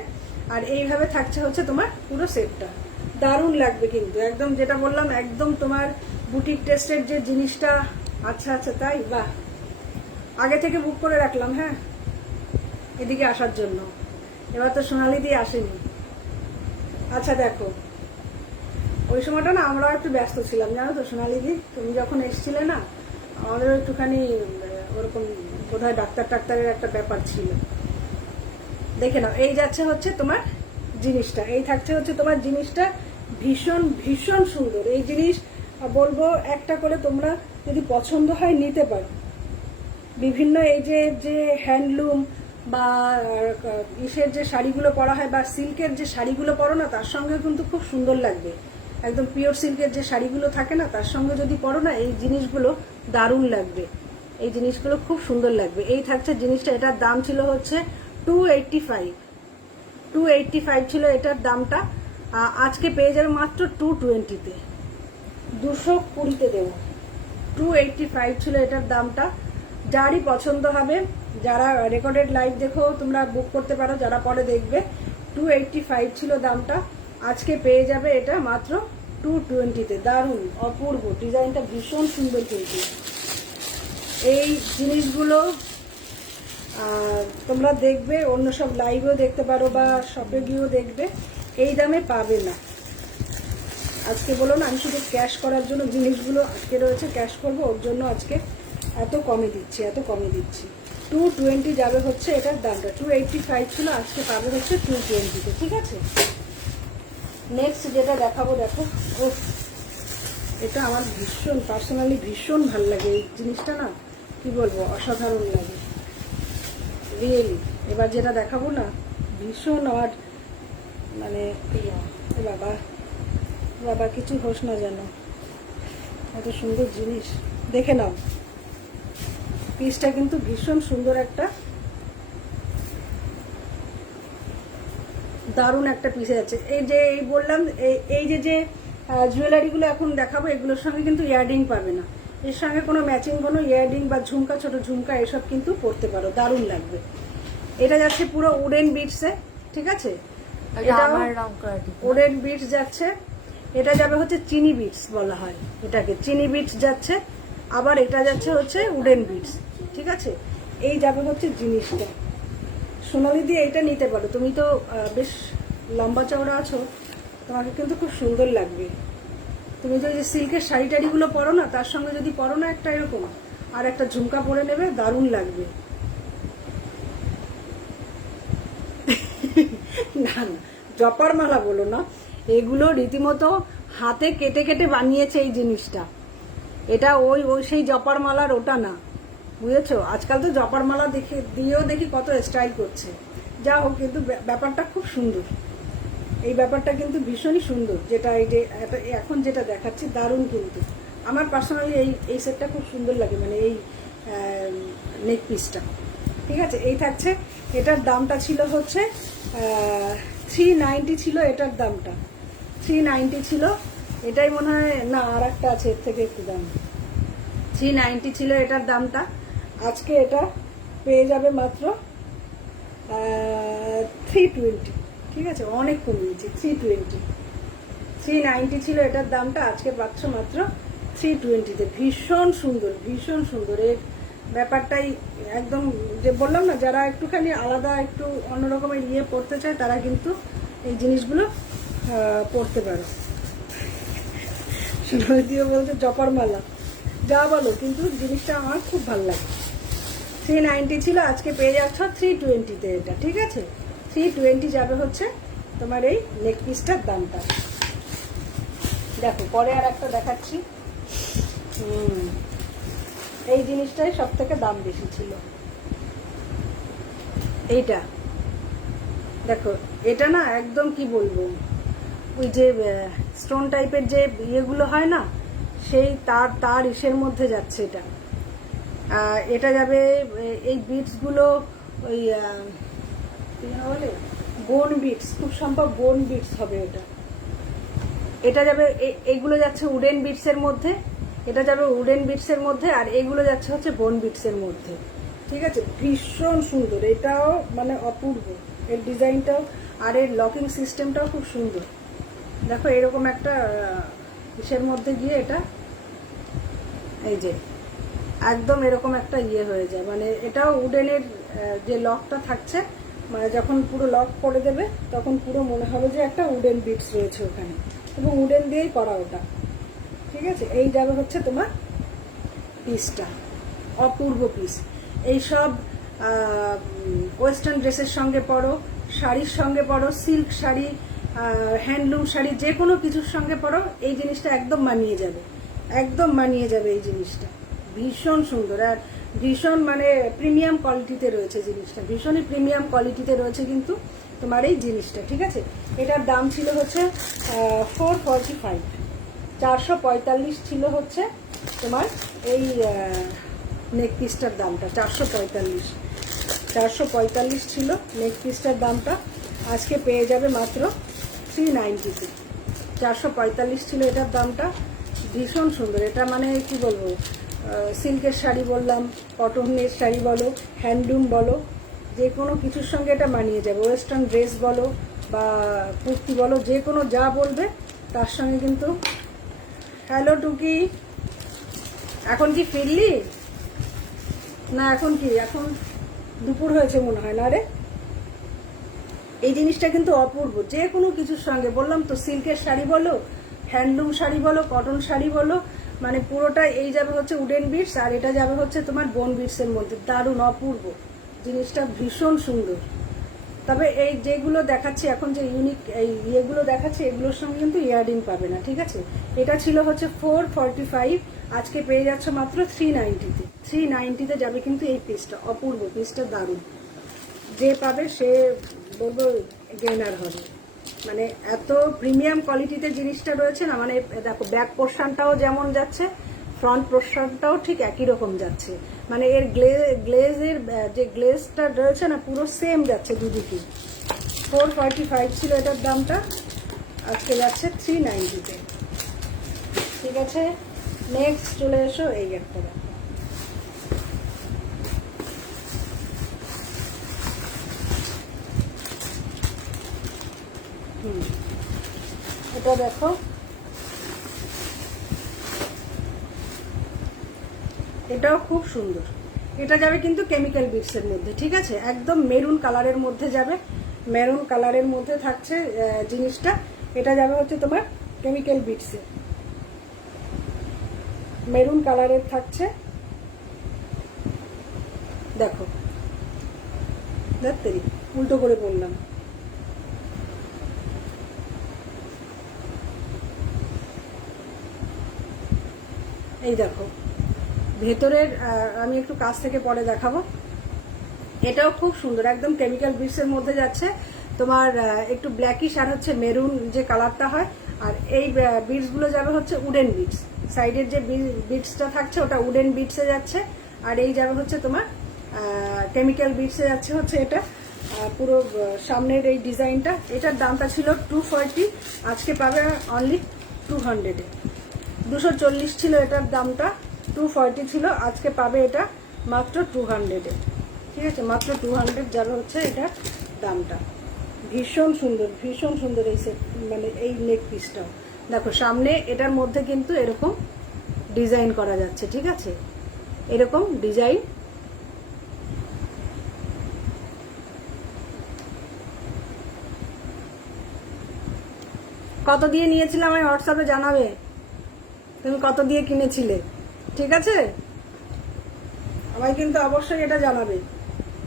আর এইভাবে থাকছে হচ্ছে তোমার পুরো সেটটা। দারুণ লাগবে কিন্তু, একদম যেটা বললাম, একদম তোমার বুটিক টেস্টের যে জিনিসটা। আচ্ছা আচ্ছা, তাই, বাহ, আগে থেকে বুক করে রাখলাম, হ্যাঁ, এদিকে আসার জন্য। এবার তো সোনালি দিয়ে আসেনি। আচ্ছা দেখো, ওই সময়টা না আমরাও একটু ব্যস্ত ছিলাম, জানো তো সোনালি দি, তুমি যখন এসছিলে না, আমাদেরও একটুখানি ওরকম বোধহয় ডাক্তারের একটা ব্যাপার ছিল। দেখে নাও, এই যাচ্ছে হচ্ছে তোমার জিনিসটা, এই থাকছে হচ্ছে তোমার জিনিসটা, ভীষণ ভীষণ সুন্দর এই জিনিস। বলবো একটা করে তোমরা যদি পছন্দ হয় নিতে পারো। বিভিন্ন এই যে যে হ্যান্ডলুম বা ইসের যে শাড়িগুলো পরা হয় বা সিল্কের যে শাড়িগুলো পরো না, তার সঙ্গে কিন্তু খুব সুন্দর লাগবে। একদম পিওর সিল্কের যে শাড়িগুলো থাকে না, তার সঙ্গে যদি পরো না, এই জিনিসগুলো দারুণ লাগবে। এই জিনিসগুলো খুব সুন্দর লাগবে। এই থাকছে জিনিসটা, এটার দাম ছিল হচ্ছে 285। 285 ছিল এটার দামটা। আজকে পেয়ে যাবে মাত্র 220-তে, 220-তে দেবো। 285 ছিল এটার দামটা। যারই পছন্দ হবে, যারা রেকর্ডেড লাইভ দেখো তোমরা বুক করতে পারো, যারা পরে দেখবে। 285 ছিল দামটা, আজকে পেয়ে যাবে এটা মাত্র 220-তে। দারুণ অপূর্ব ডিজাইনটা, ভীষণ সুন্দর কিন্তু। এই জিনিসগুলো তোমরা দেখবে, অন্য সব লাইভেও দেখতে পারো বা শপে গিয়েও দেখবে, এই দামে পাবে না। আজকে বলো না, আমি শুধু ক্যাশ করার জন্য জিনিসগুলো আজকে রয়েছে, ক্যাশ করবো, ওর জন্য আজকে এত কমে দিচ্ছি, এত কমে দিচ্ছি। 220 যাবে হচ্ছে এটার দামটা। 285 ছিল, আজকে পাবে হচ্ছে 220-তে। ঠিক আছে, নেক্সট যেটা দেখাবো, দেখো। ও, এটা আমার ভীষণ পার্সোনালি ভীষণ ভালো লাগে এই জিনিসটা, না কি বলবো, অসাধারণ লাগে রিয়েলি। এবার যেটা দেখাবো না, ভীষণ আমার মানে বাবা বাবা কিছু হোস না যেন, এত সুন্দর জিনিস। দেখে নাও, পিসটা কিন্তু ভীষণ সুন্দর, একটা দারুণ একটা পিসে আছে। এই যে এই বললাম, এই যে যে জুয়েলারিগুলো এখন দেখাবো, এগুলোর সঙ্গে কিন্তু ইয়াররিং পাবে না। এর সঙ্গে কোনো ম্যাচিং কোনো ইয়াররিং বা ঝুমকা, ছোট ঝুমকা এসব কিন্তু পরতে পারো, দারুণ লাগবে। এটা যাচ্ছে পুরো উডেন বিটসে। ঠিক আছে, এটা উডেন বিটস যাচ্ছে। এটা যাবে হচ্ছে চিনি বিটস বলা হয় এটাকে, চিনি বিটস যাচ্ছে। আবার এটা যাচ্ছে হচ্ছে উডেন বিটস। ঠিক আছে, এই যাবে হচ্ছে জিনিসটা। সোনালি দিয়ে এটা নিতে পারো, তুমি তো বেশ লম্বা চওড়া আছো, তোমাকে কিন্তু খুব সুন্দর লাগবে। তুমি তো যে সিল্কের শাড়ি টাড়িগুলো পরো না, তার সঙ্গে যদি পরো না একটা এরকম, আর একটা ঝুমকা পরে নেবে, দারুণ লাগবে। না না, জপার মালা বলো না, এগুলো রীতিমতো হাতে কেটে কেটে বানিয়েছে এই জিনিসটা। এটা ওই ওই সেই জপার মালার ওটা না, বুঝেছো? আজকাল তো জপার মালা দেখে দিয়েও দেখি কত স্টাইল করছে। যা হোক, কিন্তু ব্যাপারটা খুব সুন্দর। এই ব্যাপারটা কিন্তু ভীষণই সুন্দর, যেটা এই যে এখন যেটা দেখাচ্ছি, দারুণ কিন্তু। আমার পার্সোনালি এই সেটটা খুব সুন্দর লাগে, মানে এই নেক পিসটা। ঠিক আছে, এই থাকছে। এটার দামটা ছিল হচ্ছে 390 ছিল এটার দামটা, 390 ছিল। এটাই মনে হয় না, আর একটা আছে এর থেকে একটু দাম। 390 ছিল এটার দামটা, আজকে এটা পেয়ে যাবে মাত্র 320। ঠিক আছে, অনেক কমিয়েছি, 320। 390 ছিল এটার দামটা, আজকে পাচ্ছ মাত্র 320-তে। ভীষণ সুন্দর, ভীষণ সুন্দর। এর ব্যাপারটাই একদম, যে বললাম না, যারা একটুখানি আলাদা, একটু অন্যরকমের ইয়ে পড়তে চায়, তারা কিন্তু এই জিনিসগুলো পড়তে পারে। সোনালি দিয়ে বলতে জপার মালা, যা বলো, কিন্তু জিনিসটা আমার খুব ভালো লাগে। 390 ছিল, আজকে পেয়ে যাচ্ছ 320-তে এটা। ঠিক আছে, 320 যাবে হচ্ছে তোমার এই নেক পিসটার দামটা। দেখো, পরে আর একটা দেখাচ্ছি। এই জিনিসটাই সব থেকে দাম বেশি ছিল। এইটা দেখো, এটা না একদম কি বলবো, ওই যে স্টোন টাইপের যে ইয়েগুলো হয় না, সেই তার ইসের মধ্যে যাচ্ছে এটা। এটা যাবে, এই বিটসগুলো ওই বলে বোন বিটস, খুব সম্ভব বোন বিটস হবে এটা। এটা যাবে, এইগুলো যাচ্ছে উডেন বিটসের মধ্যে, এটা যাবে উডেন বিটসের মধ্যে, আর এগুলো যাচ্ছে হচ্ছে বোন বিটসের মধ্যে। ঠিক আছে, ভীষণ সুন্দর, এটাও মানে অপূর্ব এর ডিজাইনটাও, আর এর লকিং সিস্টেমটাও খুব সুন্দর। দেখো, এরকম একটা ইসের মধ্যে গিয়ে এটা, এই যে একদম এরকম একটা ইয়ে হয়ে যায়, মানে এটাও উডেনের যে লকটা থাকছে, মানে যখন পুরো লক করে দেবে, তখন পুরো মনে হবে যে একটা উডেন বিটস রয়েছে ওখানে, এবং উডেন দিয়েই করা ওটা। ঠিক আছে, এই যাবে হচ্ছে তোমার পিসটা, অপূর্ব পিস। এইসব ওয়েস্টার্ন ড্রেসের সঙ্গে পরো, শাড়ির সঙ্গে পরো, সিল্ক শাড়ি হ্যান্ডলুম শাড়ি যে কোনো কিছুর সঙ্গে পরো এই জিনিসটা একদম মানিয়ে যাবে, একদম মানিয়ে যাবে এই জিনিসটা। ভীষণ সুন্দর আর ভীষণ মানে প্রিমিয়াম কোয়ালিটিতে রয়েছে জিনিসটা, ভীষণই প্রিমিয়াম কোয়ালিটিতে রয়েছে কিন্তু তোমার এই জিনিসটা। ঠিক আছে, এটার দাম ছিল হচ্ছে 445, 445 ছিল হচ্ছে তোমার এই নেক পিসটার দামটা। 445 ছিল নেক পিসটার দামটা, আজকে পেয়ে যাবে মাত্র 390-তে। 445 ছিল এটার দামটা। ভীষণ সুন্দর এটা, মানে কি বলবো, সিল্কের শাড়ি বললাম, কটনের শাড়ি বলো, হ্যান্ডলুম বলো, যে কোনো কিছুর সঙ্গে এটা মানিয়ে যাবে। ওয়েস্টার্ন ড্রেস বলো বা কুর্তি বলো, যে কোনো যা বলবে তার সঙ্গে কিন্তু। হ্যালো টুকি, এখন কি ফিরলি না? এখন কি, এখন দুপুর হয়েছে মনে হয় না রে? এই জিনিসটা কিন্তু অপূর্ব, যে কোনো কিছুর সঙ্গে, বললাম তো, সিল্কের শাড়ি বলো, হ্যান্ডলুম শাড়ি বলো, কটন শাড়ি বলো, মানে পুরোটা এই যাবে হচ্ছে উডেন বিটস, আর এটা যাবে হচ্ছে তোমার বোন বিটসের মধ্যে। দারুণ অপূর্ব জিনিসটা, ভীষণ সুন্দর। তবে এই যেগুলো দেখাচ্ছি এখন, যে ইউনিক এই ইয়েগুলো দেখাচ্ছি, এগুলোর সঙ্গে কিন্তু ইয়াররিং পাবে না। ঠিক আছে, এটা ছিল হচ্ছে 445, আজকে পেয়ে যাচ্ছে মাত্র 390-তে। 390-তে যাবে কিন্তু এই পিসটা, অপূর্ব পিসটা, দারুণ। যে পাবে সে বলবো গেইনার হবে, মানে এত প্রিমিয়াম কোয়ালিটিতে জিনিসটা রয়েছে না। মানে দেখো, ব্যাক পোর্শনটাও যেমন যাচ্ছে, ফ্রন্ট পোর্শনটাও ঠিক একই রকম যাচ্ছে, মানে এর গ্লেজের যে গ্লেজটা রয়েছে না, পুরো সেম যাচ্ছে দুদিকে। 445 ছিল এটার দামটা, আজকে যাচ্ছে 390-তে। ঠিক আছে, নেক্সট চলে এসো, এই একটা দেখো। এটা দেখো, এটাও খুব সুন্দর। এটা যাবে কিন্তু কেমিক্যাল বিটসের মধ্যে। ঠিক আছে, একদম মেরুন কালারের মধ্যে যাবে, মেরুন কালারের মধ্যে থাকছে জিনিসটা। এটা যাবে হচ্ছে তোমার কেমিক্যাল বিটসে, মেরুন কালারের থাকছে। দেখো, দেখতে উল্টো করে বললাম। এই দেখো ভেতরের, আমি একটু কাছ থেকে পরে দেখাবো। এটাও খুব সুন্দর, একদম কেমিক্যাল বিটসের মধ্যে যাচ্ছে তোমার, একটু ব্ল্যাকিশ আর হচ্ছে মেরুন যে কালারটা হয়। আর এই বিটসগুলো যাবে হচ্ছে উডেন বিটস, সাইডের যে বিটসটা থাকছে ওটা উডেন বিটসে যাচ্ছে, আর এই যাবে হচ্ছে তোমার কেমিক্যাল বিটসে যাচ্ছে হচ্ছে এটা। পুরো সামনের এই ডিজাইনটা, এটার দামটা ছিল 240, আজকে পাবে অনলি 200-এ। 240 ছিল এটার দামটা, 240 ছিল, আজকে পাবে এটা মাত্র 200-এ। ঠিক আছে, মাত্র 200 যাবে হচ্ছে এটার দামটা। ভীষণ সুন্দর, ভীষণ সুন্দর এই সেট, মানে এই নেক পিসটাও দেখো। সামনে এটার মধ্যে কিন্তু এরকম ডিজাইন করা যাচ্ছে। ঠিক আছে, এরকম ডিজাইন। কত দিয়ে নিয়েছিলাম আমি হোয়াটসঅ্যাপে জানাবে, তুমি কত দিয়ে কিনেছিলে। ঠিক আছে, আমায় কিন্তু অবশ্যই এটা জানাবে,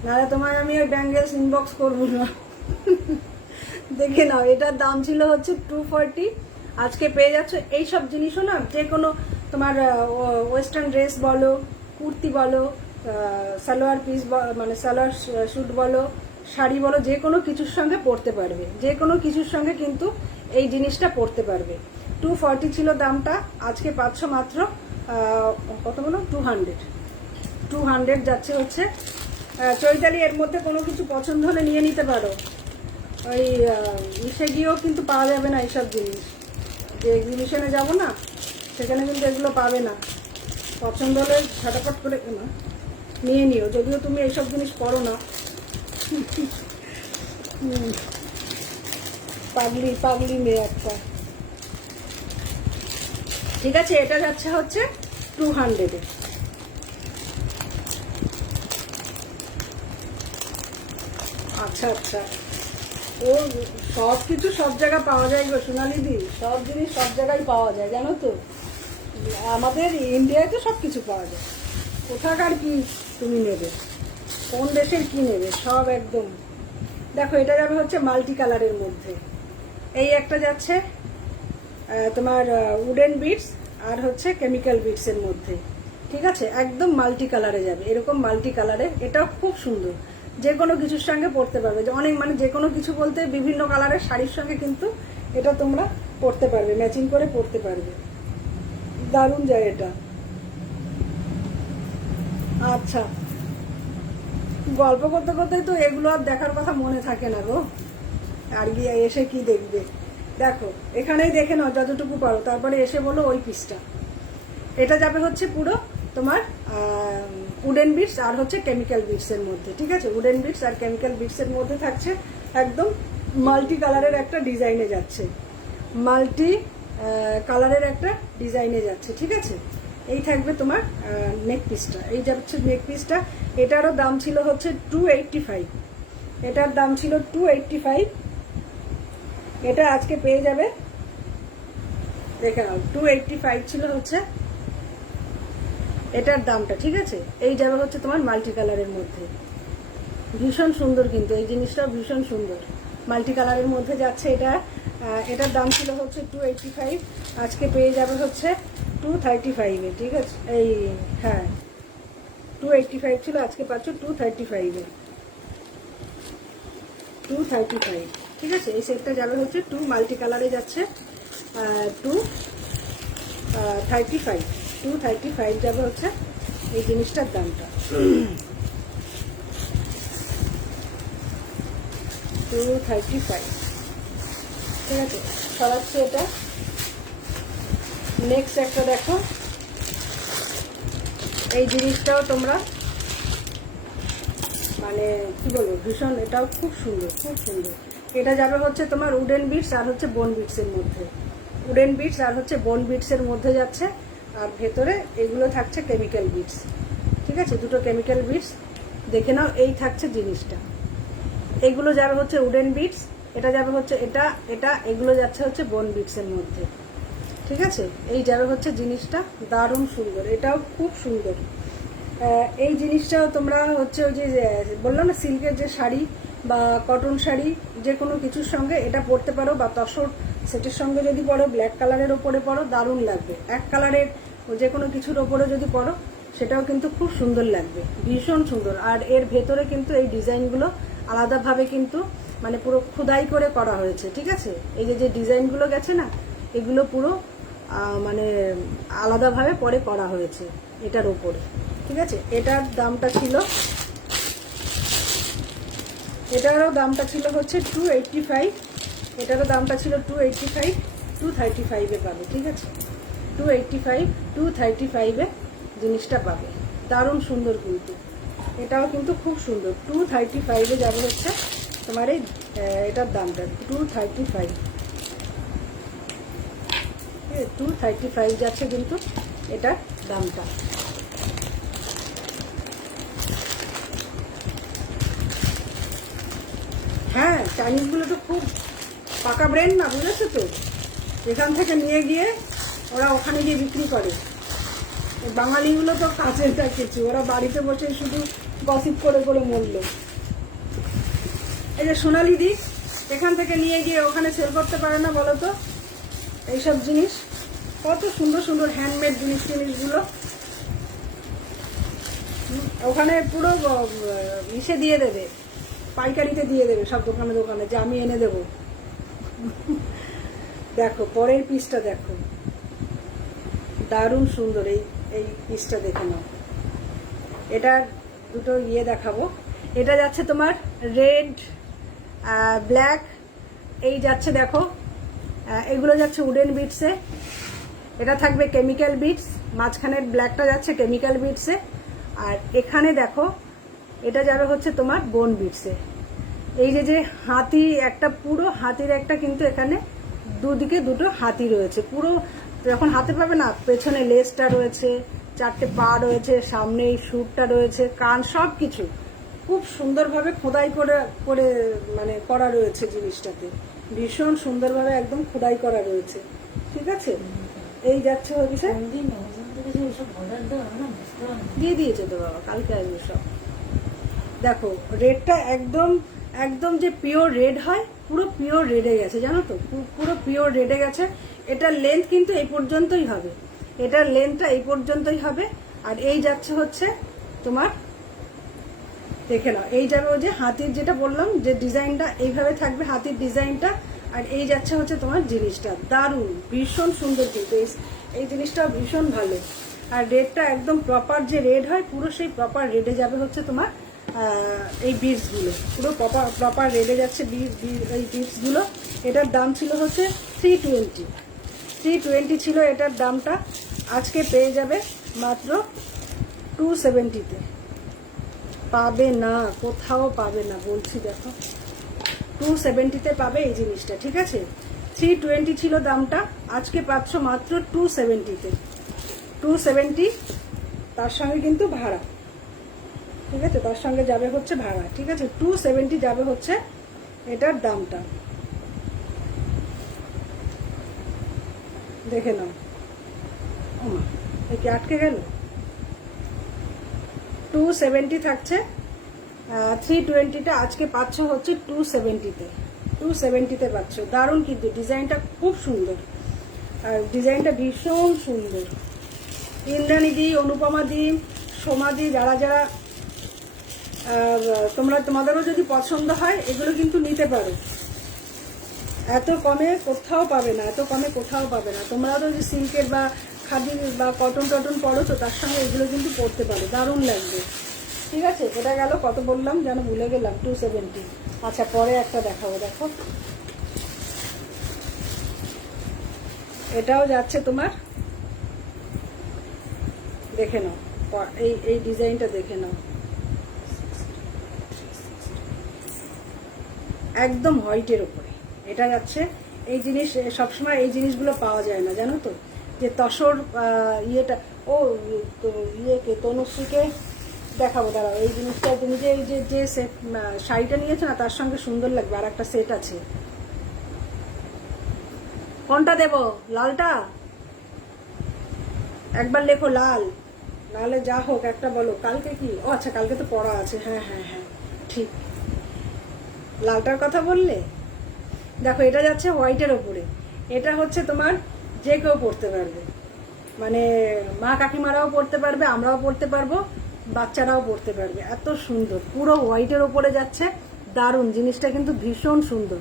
নাহলে তোমায় আমি ওই ব্যাঙ্গেলস ইনবক্স করবো না। দেখে নাও, এটার দাম ছিল হচ্ছে 240, আজকে পেয়ে যাচ্ছে। এইসব জিনিসও না, যে কোনো তোমার ওয়েস্টার্ন ড্রেস বলো, কুর্তি বলো, সালোয়ার পিস মানে সালোয়ার স্যুট বলো, শাড়ি বলো, যে কোনো কিছুর সঙ্গে পরতে পারবে, যে কোনো কিছুর সঙ্গে কিন্তু এই জিনিসটা পরতে পারবে। 240 ছিল দামটা, আজকে পাচ্ছ মাত্র কত বলো, 200 যাচ্ছে হচ্ছে। চৈতালি, এর মধ্যে কোনো কিছু পছন্দ হলে নিয়ে নিতে পারো। ওই ইসে গিয়েও কিন্তু পাওয়া যাবে না এইসব জিনিস, যে এক্সিবিশনে যাব না সেখানে কিন্তু এগুলো পাবে না। পছন্দ হলে ঝটাপট করে না নিয়ে নিও, যদিও তুমি এইসব জিনিস পরো না। পাগলি পাগলি মেয়ে একটা। ঠিক আছে, এটা যাচ্ছে হচ্ছে 200-এ। আচ্ছা আচ্ছা, ও সব কিছু সব জায়গায় পাওয়া যায় গো সোনালিদি, সব জিনিস সব জায়গায় পাওয়া যায়, জানো তো। আমাদের ইন্ডিয়ায় তো সব কিছু পাওয়া যায়, কোথাকার কি তুমি নেবে, কোন দেশের কি নেবে, সব একদম। দেখো, এটা যাবে হচ্ছে মাল্টি কালারের মধ্যে, এই একটা যাচ্ছে তোমার উডেন বিটস আর হচ্ছে কেমিক্যাল বিটস এর মধ্যে, ঠিক আছে, একদম মাল্টি কালারে যাবে, এরকম মাল্টি কালারে। এটাও খুব সুন্দর, যে কোনো কিছুর সঙ্গে পরতে পারবে, যে অনেক মানে যে কোনো কিছু বলতে বিভিন্ন কালারের শাড়ির সঙ্গে কিন্তু এটা তোমরা পরতে পারবে, ম্যাচিং করে পরতে পারবে, দারুণ যায় এটা। আচ্ছা, গল্প করতে করতে তো এগুলো আর দেখার কথা মনে থাকে না গো, আর গিয়ে এসে কি দেখবে। দেখো এখানেই দেখে নাও যতটুকু পারো, তারপরে এসে বলো ওই পিসটা। এটা যাবে হচ্ছে পুরো তোমার উডেন বিটস আর হচ্ছে কেমিক্যাল বিটস এর মধ্যে, ঠিক আছে, উডেন বিটস আর কেমিক্যাল বিটস এর মধ্যে থাকছে, একদম মাল্টি কালারের একটা ডিজাইনে যাচ্ছে, মাল্টি কালারের একটা ডিজাইনে যাচ্ছে, ঠিক আছে। এই থাকবে তোমার নেক পিসটা, এই যাচ্ছে নেক পিসটা। এটারও দাম ছিল হচ্ছে 285, এটার দাম ছিল 285, এটা আজকে পেয়ে যাবে, দেখে নাও 285 ছিল হচ্ছে এটার দামটা, ঠিক আছে। এই যাবে হচ্ছে তোমার মাল্টি কালারের মধ্যে, ভীষণ সুন্দর কিন্তু এই জিনিসটা, ভীষণ সুন্দর মাল্টি কালারের মধ্যে যাচ্ছে এটা। এটার দাম ছিল হচ্ছে 285, আজকে পেয়ে যাবে হচ্ছে 235-এ, ঠিক আছে। এই হ্যাঁ 285 ছিল, আজকে পাচ্ছ 235-এ, 235, ঠিক আছে। এই সেটটা যাবে হচ্ছে 2 মাল্টি কালারে যাচ্ছে 235 যাবে হচ্ছে এই জিনিসটার দামটা। 235, ঠিক আছে। সরাচ্ছি এটা। নেক্সট একটা দেখো, এই জিনিসটাও তোমরা মানে কি বলবো, ভীষণ, এটাও খুব সুন্দর, খুব সুন্দর। এটা যাবে হচ্ছে তোমার উডেন বিটস আর হচ্ছে বোন বিটস এর মধ্যে, উডেন বিটস আর হচ্ছে বোন বিটস এর মধ্যে যাচ্ছে, আর ভেতরে এগুলো থাকছে কেমিক্যাল বিটস, ঠিক আছে, দুটো কেমিক্যাল বিটস। দেখে নাও এই থাকছে জিনিসটা, এগুলো যাবে হচ্ছে উডেন বিটস, এটা যাবে হচ্ছে এটা এটা এগুলো যাচ্ছে হচ্ছে বোন বিটস এর মধ্যে, ঠিক আছে। এই যাবে হচ্ছে জিনিসটা, দারুণ সুন্দর, এটাও খুব সুন্দর। এই জিনিসটাও তোমরা হচ্ছে ওই যে বললাম না সিল্কের যে শাড়ি বা কটন শাড়ি যে কোনো কিছুর সঙ্গে এটা পরতে পারো, বা তসর সেটের সঙ্গে যদি পরো, ব্ল্যাক কালারের ওপরে পরো, দারুণ লাগবে। এক কালারের যে কোনো কিছুর ওপরে যদি পরো সেটাও কিন্তু খুব সুন্দর লাগবে, ভীষণ সুন্দর। আর এর ভেতরে কিন্তু এই ডিজাইনগুলো আলাদাভাবে কিন্তু মানে পুরো খোদাই করে করা হয়েছে, ঠিক আছে। এই যে যে ডিজাইনগুলো গেছে না, এগুলো পুরো মানে আলাদাভাবে পরে করা হয়েছে এটার ওপরে, ঠিক আছে। এটার দামটা ছিল, এটারও দামটা ছিল হচ্ছে 285, এটারও দামটা ছিল 285, 235-এ পাবে, ঠিক আছে। 285, 235-এ জিনিসটা পাবে, দারুণ সুন্দর কিন্তু, এটাও কিন্তু খুব সুন্দর। 235-এ যাবে হচ্ছে তোমার এই এটার দামটা 235, 235 যাচ্ছে কিন্তু এটার দামটা। হ্যাঁ, চাইনিজগুলো তো খুব পাকা ব্রেন না, বুঝেছো তো, এখান থেকে নিয়ে গিয়ে ওরা ওখানে গিয়ে বিক্রি করে। বাঙালিগুলো তো কাছেরটা কিছু, ওরা বাড়িতে বসে শুধু গসিপ করে করে মরল। এই যে সোনালি দি এখান থেকে নিয়ে গিয়ে ওখানে সেল করতে পারে না বলো তো, এইসব জিনিস কত সুন্দর সুন্দর হ্যান্ডমেড জিনিসগুলো ওখানে পুরো ইসে দিয়ে দেবে, পাইকারিতে দিয়ে দেবে সব দোকানে দোকানে, যে আমি এনে দেবো। দেখো পরের পিসটা দেখো, দারুণ সুন্দর, এই পিসটা দেখে নাও। এটার দুটো দেখাবো, এটা যাচ্ছে তোমার রেড ব্ল্যাক, এই যাচ্ছে দেখো, এগুলো যাচ্ছে উডেন বিটসে, এটা থাকবে কেমিক্যাল বিটস, মাঝখানের ব্ল্যাকটা যাচ্ছে কেমিক্যাল বিটসে, আর এখানে দেখো এটা যাবে হচ্ছে তোমার বোন বিটসে। এই যে যে হাতি, একটা পুরো হাতির একটা কিন্তু এখানে দুদিকে দুটো হাতি রয়েছে, পুরো যখন হাতে পাবে না, পেছনে লেজটা রয়েছে, চারটে পা রয়েছে, সামনে এই সুরটা রয়েছে, কান, সব কিছু খুব সুন্দরভাবে খোদাই করে করে মানে করা রয়েছে জিনিসটাতে, ভীষণ সুন্দরভাবে একদম খোদাই করা রয়েছে, ঠিক আছে। এই যাচ্ছে হচ্ছে দিয়ে দিয়েছে তো বাবা, কালকে আসবে সব। দেখো রেটটা একদম একদম যে পিওর রেড হয়, পুরো পিওর রেডে গেছে, জানো তো, পুরো পিওর রেডে গেছে। এটার লেন্থ কিন্তু এই পর্যন্তই হবে, এটার লেন্থটা এই পর্যন্তই হবে। আর এই যাচ্ছে হচ্ছে তোমার, দেখে নাও, এই যাবে ওই যে হাতির, যেটা বললাম যে ডিজাইনটা এইভাবে থাকবে হাতির ডিজাইনটা। আর এই যাচ্ছে হচ্ছে তোমার জিনিসটা, দারুণ, ভীষণ সুন্দর কিন্তু এই জিনিসটা ভীষণ ভালো। আর রেডটা একদম প্রপার যে রেড হয়, পুরো সেই প্রপার রেডে যাবে হচ্ছে তোমার এই বিটসগুলো, পুরো প্রপার রেডে যাচ্ছে এই বিটসগুলো। এটার দাম ছিল হচ্ছে 320 ছিল এটার দামটা। আজকে পেয়ে যাবে মাত্র 270-তে। পাবে না, কোথাও পাবে না, বলছি দেখো, 270-তে পাবে এই জিনিসটা, ঠিক আছে। 320 ছিল দামটা, আজকে পাচ্ছ মাত্র 270-তে। 270, তার সঙ্গে কিন্তু ভাড়া, ঠিক আছে, তার সঙ্গে যাবে হচ্ছে ভাড়া, ঠিক আছে। 270 যাবে হচ্ছে এটার দামটা, দেখে নাও। ওমা, এ কি আটকে গেল? 270 থাকছে, 320টা আজকে পাচ্ছ হচ্ছে 270-তে। 270-তে পাচ্ছ, দারুণ কিন্তু ডিজাইনটা খুব সুন্দর, আর ডিজাইনটা ভীষণ সুন্দর। ইন্দ্রাণী দি, অনুপমা দি, সোমা দি, যারা যারা তোমাদেরও যদি পছন্দ হয় এগুলো কিন্তু নিতে পারো। এত কমে কোথাও পাবে না, এত কমে কোথাও পাবে না। তোমরা তো যে সিল্কের বা খাদির বা কটন টটন পরো তো, তার সঙ্গে এগুলো কিন্তু পরতে পারো, দারুণ লাগবে, ঠিক আছে। এটা গেল, কত বললাম যেন ভুলে গেলাম, 270। আচ্ছা, পরে একটা দেখাবো, দেখো, এটাও যাচ্ছে তোমার, দেখে নাও, এই ডিজাইনটা দেখে নাও, একদম হোয়াইটের উপরে এটা যাচ্ছে। এই জিনিস সবসময় এই জিনিসগুলো পাওয়া যায় না, জানো তো, যে তসর ইয়েটা। ও ইয়েকে, তনুশ্রীকে দেখাবো, দাঁড়াও, এই জিনিসটা তুমি যে এই যে সেট শাড়িটা নিয়েছো না, তার সঙ্গে সুন্দর লাগবে। আর একটা সেট আছে, কোনটা দেব? লালটা? একবার লেখো লাল, নাহলে যা হোক একটা বলো। কালকে কি, ও আচ্ছা, কালকে তো পড়া আছে, হ্যাঁ হ্যাঁ হ্যাঁ, ঠিক, লালটার কথা বললে। দেখো, এটা যাচ্ছে হোয়াইটের ওপরে, এটা হচ্ছে তোমার যে কেউ পড়তে পারবে, মানে মা কাকিমারাও পড়তে পারবে, আমরাও পড়তে পারবো, বাচ্চারাও পড়তে পারবে, এত সুন্দর, পুরো হোয়াইটের ওপরে যাচ্ছে, দারুণ জিনিসটা কিন্তু ভীষণ সুন্দর।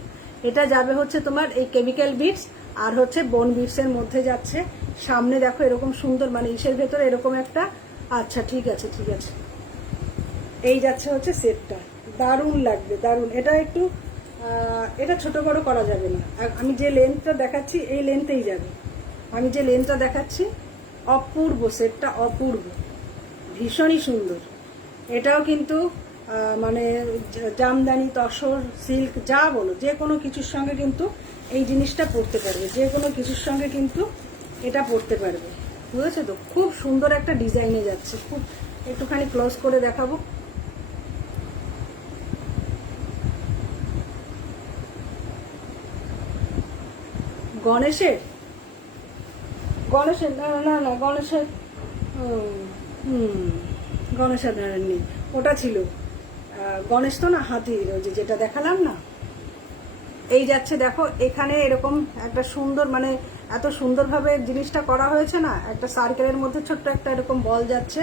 এটা যাবে হচ্ছে তোমার এই কেমিক্যাল বিটস আর হচ্ছে বোন বিটসের মধ্যে যাচ্ছে। সামনে দেখো এরকম সুন্দর, মানে ইসের ভেতরে এরকম একটা, আচ্ছা ঠিক আছে ঠিক আছে, এই যাচ্ছে হচ্ছে সেটটা, দারুণ লাগবে, দারুণ। এটা একটু এটা ছোট বড় করা যাবে না, আমি যে লেন্থটা দেখাচ্ছি এই লেন্থেই যাবে, আমি যে লেন্থটা দেখাচ্ছি, অপূর্ব সেটটা, অপূর্ব, ভীষণই সুন্দর। এটাও কিন্তু মানে জামদানি, তসর, সিল্ক যা বলো, যে কোনো কিছুর সঙ্গে কিন্তু এই জিনিসটা পরতে পারবে, যে কোনো কিছুর সঙ্গে কিন্তু এটা পরতে পারবে, বুঝেছো তো। খুব সুন্দর একটা ডিজাইনে যাচ্ছে, খুব, একটুখানি ক্লোজ করে দেখাবো। গণেশের, গণেশের না না না, গণেশের গণেশের নেই, ওটা ছিল গণেশ তো না, হাতির, ওই যেটা দেখালাম না। এই যাচ্ছে, দেখো এখানে এরকম একটা সুন্দর, মানে এত সুন্দরভাবে জিনিসটা করা হয়েছে না, একটা সার্কেলের মধ্যে ছোট্ট একটা এরকম বল যাচ্ছে।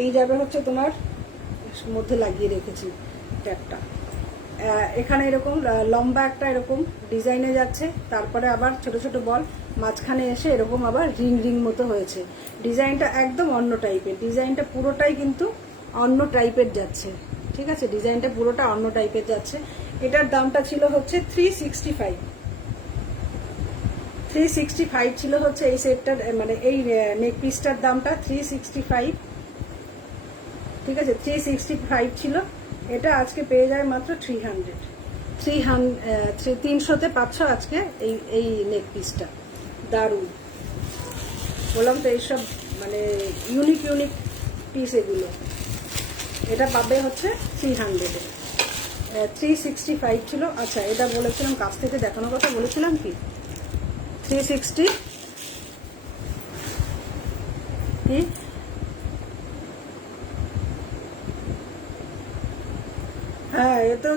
এই যাবে হচ্ছে তোমার মধ্যে লাগিয়ে রেখেছি ট্যাপটা, এখানে এরকম লম্বা একটা এরকম ডিজাইনে যাচ্ছে, তারপরে আবার ছোট ছোট বল মাঝখানে এসে এরকম আবার রিং রিং মতো হয়েছে। ডিজাইনটা একদম অন্য টাইপের, ডিজাইনটা পুরোটাই কিন্তু অন্য টাইপের যাচ্ছে, ঠিক আছে, ডিজাইনটা পুরোটা অন্য টাইপের যাচ্ছে। এটার দামটা ছিল হচ্ছে 365। 365 ছিল হচ্ছে এই সেটটার, মানে এই নেক পিসটার দামটা 365, ঠিক আছে, 365 ছিল। এটা আজকে পেয়ে যায় মাত্র 300-তে পাচ্ছ আজকে এই নেক পিসটা, দারুণ। বললাম তো এইসব মানে ইউনিক ইউনিক পিস এগুলো। এটা পাবে হচ্ছে 300-এ, 365 ছিল। আচ্ছা, এটা বলেছিলাম কাছ থেকে দেখানোর কথা বলেছিলাম কি, 360 কি, হ্যাঁ, এ তো